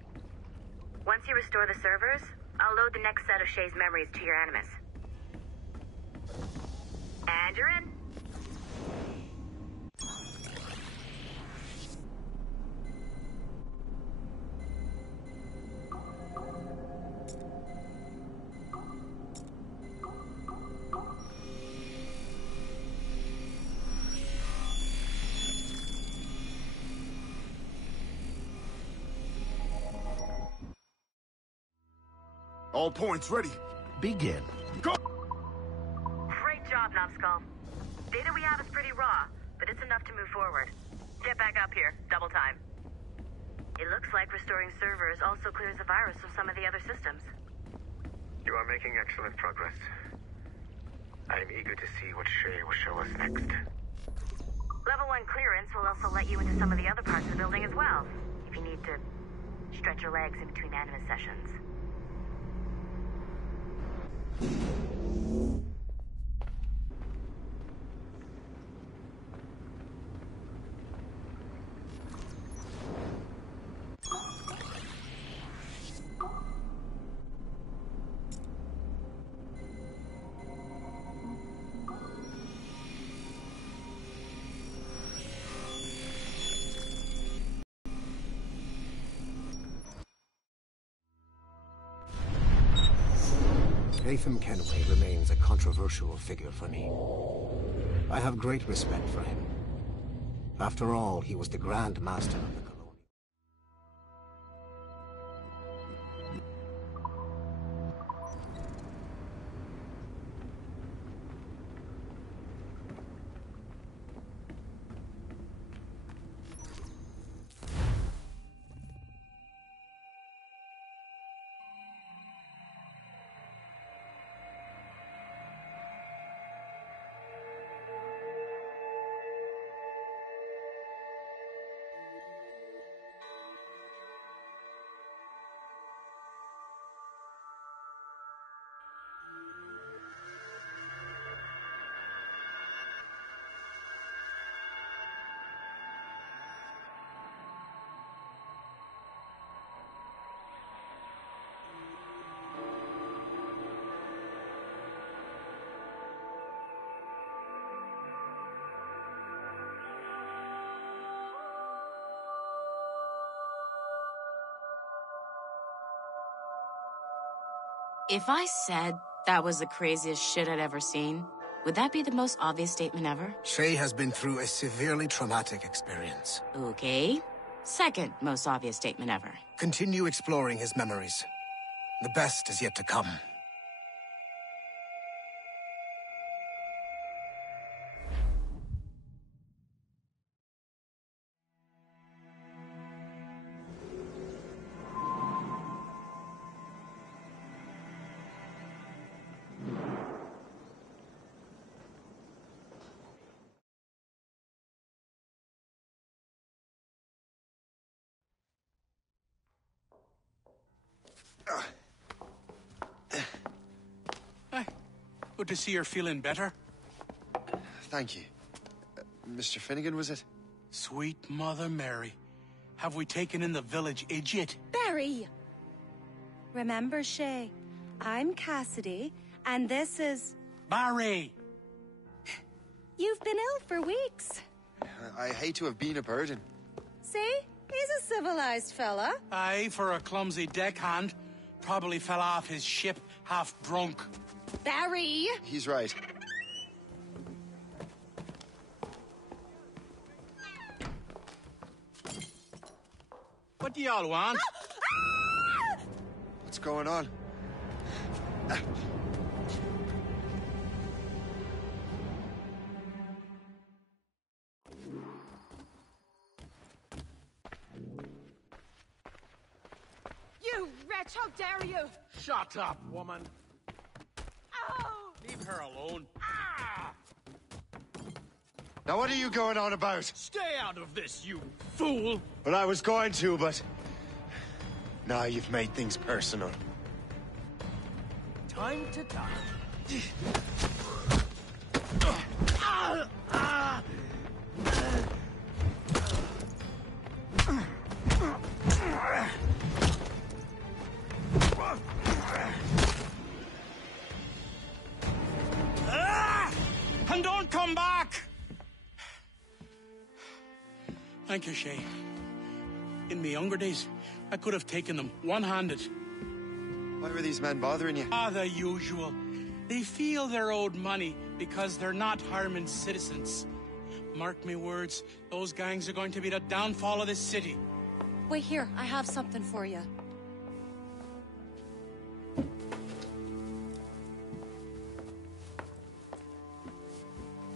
Once you restore the servers, I'll load the next set of Shay's memories to your Animus. And you're in. All points ready. Begin. Go! Great job, Numbskull. Data we have is pretty raw, but it's enough to move forward. Get back up here. Double time. It looks like restoring servers also clears the virus from some of the other systems. You are making excellent progress. I am eager to see what Shay will show us next. Level 1 clearance will also let you into some of the other parts of the building as well, if you need to stretch your legs in between Animus sessions. Latham Kenway remains a controversial figure for me. I have great respect for him. After all, he was the Grand Master of the colony. If I said that was the craziest shit I'd ever seen, would that be the most obvious statement ever? Shay has been through a severely traumatic experience. Okay. Second most obvious statement ever. Continue exploring his memories. The best is yet to come. Good to see you're feeling better. Thank you. Mr. Finnegan, was it? Sweet Mother Mary. Have we taken in the village idiot? Barry! Remember, Shay, I'm Cassidy, and this is... Barry! You've been ill for weeks. I hate to have been a burden. See? He's a civilized fella. Aye, for a clumsy deckhand. Probably fell off his ship half drunk. Barry! He's right. What do y'all want? What's going on? You wretch, how dare you! Shut up, woman. Ow! Leave her alone. Now what are you going on about? Stay out of this, you fool! Well, I was going to, but... Now you've made things personal. Time to die. And don't come back! Thank you, Shay. In my younger days, I could have taken them one-handed. Why were these men bothering you? The usual. They feel they're owed money because they're not harming citizens. Mark me words, those gangs are going to be the downfall of this city. Wait here, I have something for you.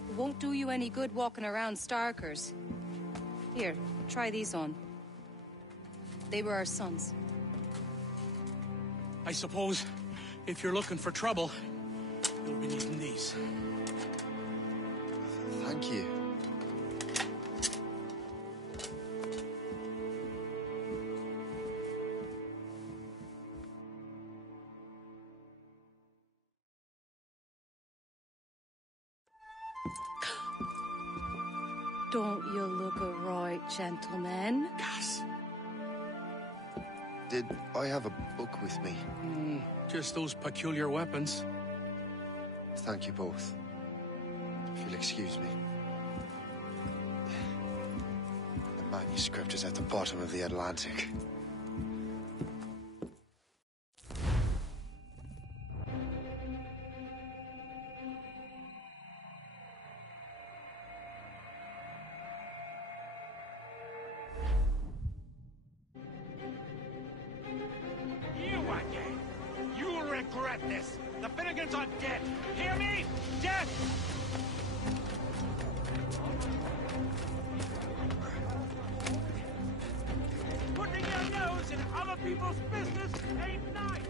It won't do you any good walking around Starkers. Here, try these on. They were our sons. I suppose if you're looking for trouble, you'll be needing these. Thank you. Don't you look a right, gentlemen? Cass. Did I have a book with me? Just those peculiar weapons. Thank you both. If you'll excuse me. The manuscript is at the bottom of the Atlantic. You again! You'll regret this! The Finnegans are dead! Hear me? Dead! Putting your nose in other people's business ain't nice!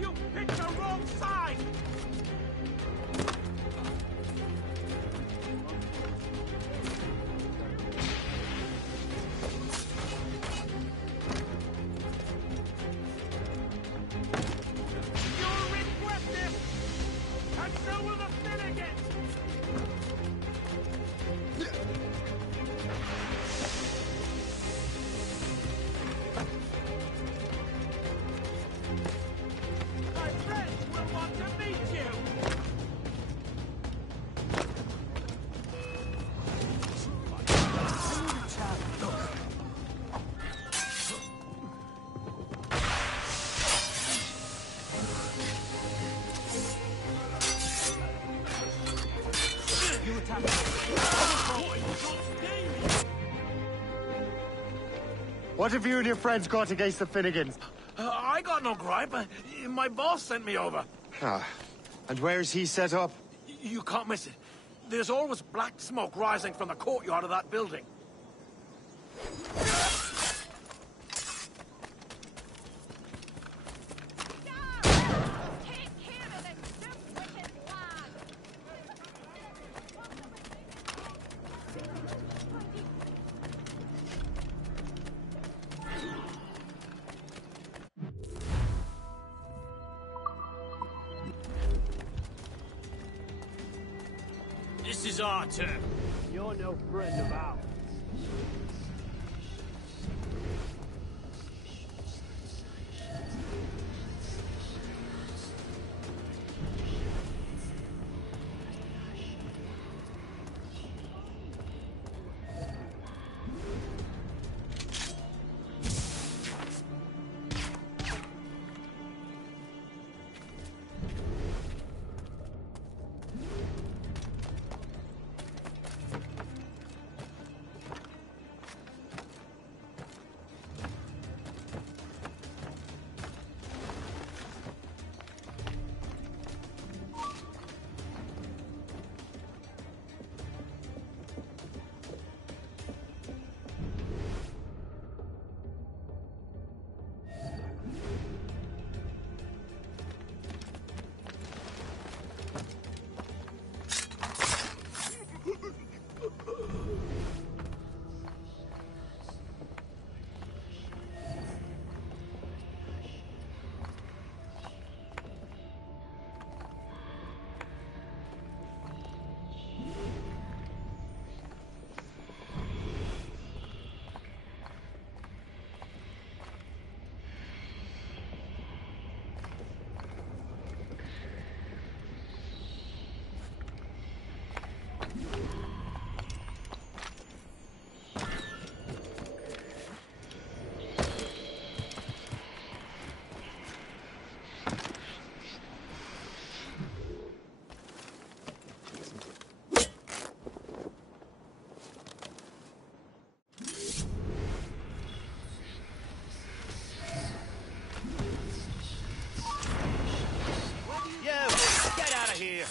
You picked the wrong side! You'll regret this! And so will the Finnegans! What have you and your friends got against the Finnegans? I got no gripe. My boss sent me over. Ah, and where's he set up? You can't miss it. There's always black smoke rising from the courtyard of that building. This is our turn. You're no friend of ours. Here.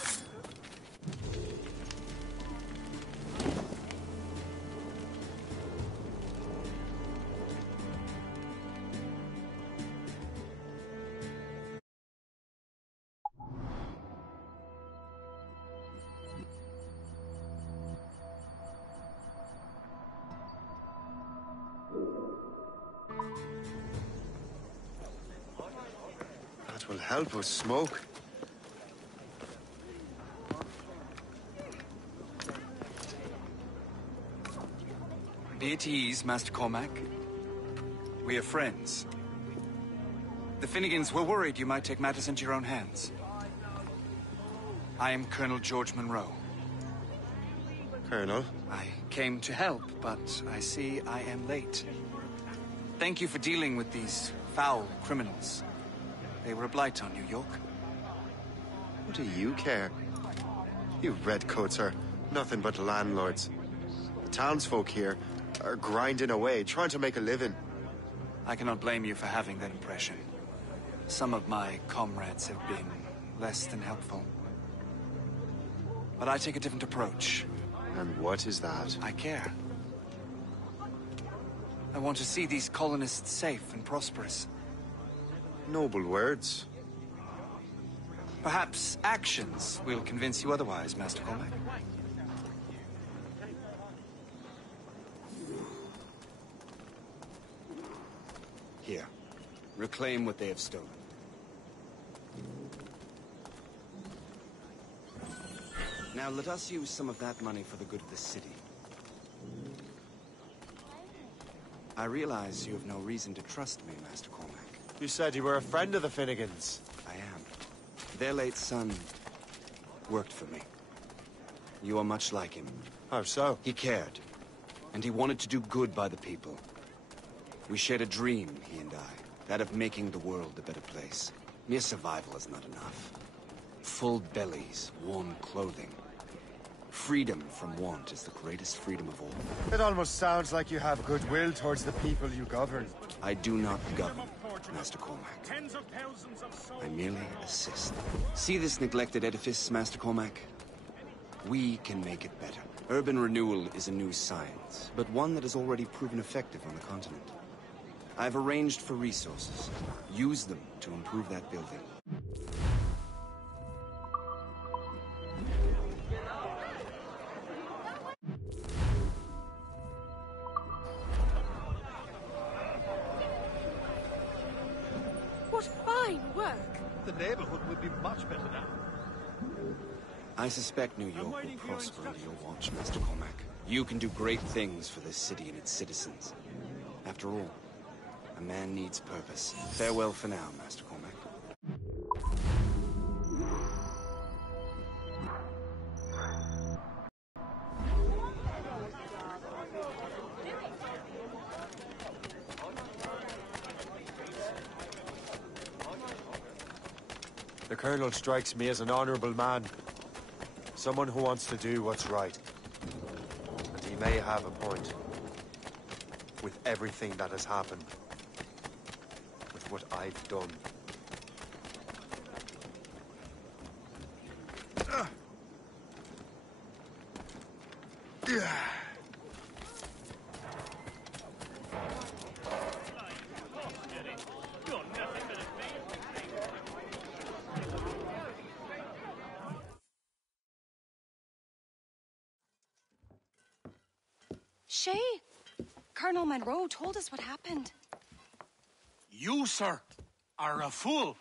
That will help us smoke. Be at ease, Master Cormac. We are friends. The Finnegans were worried you might take matters into your own hands. I am Colonel George Monroe. Colonel? I came to help, but I see I am late. Thank you for dealing with these foul criminals. They were a blight on New York. What do you care? You redcoats are nothing but landlords. The townsfolk here are grinding away, trying to make a living. I cannot blame you for having that impression. Some of my comrades have been less than helpful. But I take a different approach. And what is that? I care. I want to see these colonists safe and prosperous. Noble words. Perhaps actions will convince you otherwise, Master Cormac. Here. Reclaim what they have stolen. Now let us use some of that money for the good of the city. I realize you have no reason to trust me, Master Cormac. You said you were a friend of the Finnegans. I am. Their late son worked for me. You are much like him. How so? He cared, and he wanted to do good by the people. We shared a dream, he and I, that of making the world a better place. Mere survival is not enough. Full bellies, warm clothing. Freedom from want is the greatest freedom of all. It almost sounds like you have goodwill towards the people you govern. I do not govern, Master Cormac. I merely assist. See this neglected edifice, Master Cormac? We can make it better. Urban renewal is a new science, but one that has already proven effective on the continent. I've arranged for resources. Use them to improve that building. What fine work! The neighborhood would be much better now. I suspect New York will prosper under your watch, Master Cormac. You can do great things for this city and its citizens. After all, a man needs purpose. Farewell for now, Master Cormac. The Colonel strikes me as an honorable man. Someone who wants to do what's right. And he may have a point. With everything that has happened. With what I've done. Shay, Colonel Monroe told us what happened. You, sir, are a fool.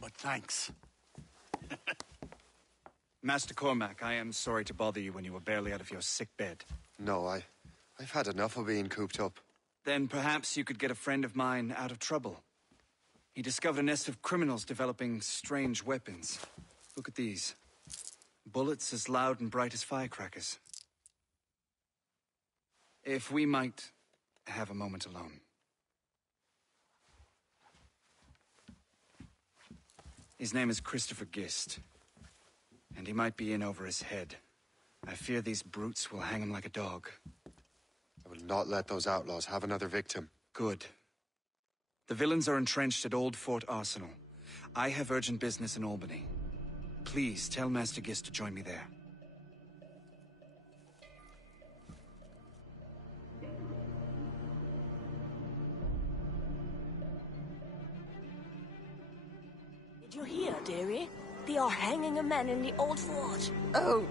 But thanks. Master Cormac, I am sorry to bother you when you were barely out of your sick bed. No, I've had enough of being cooped up. Then perhaps you could get a friend of mine out of trouble. He discovered a nest of criminals developing strange weapons. Look at these. Bullets as loud and bright as firecrackers. If we might have a moment alone. His name is Christopher Gist. And he might be in over his head. I fear these brutes will hang him like a dog. I will not let those outlaws have another victim. Good. The villains are entrenched at Old Fort Arsenal. I have urgent business in Albany. Please tell Master Gist to join me there. Did you hear, dearie? They are hanging a man in the old fort. Oh,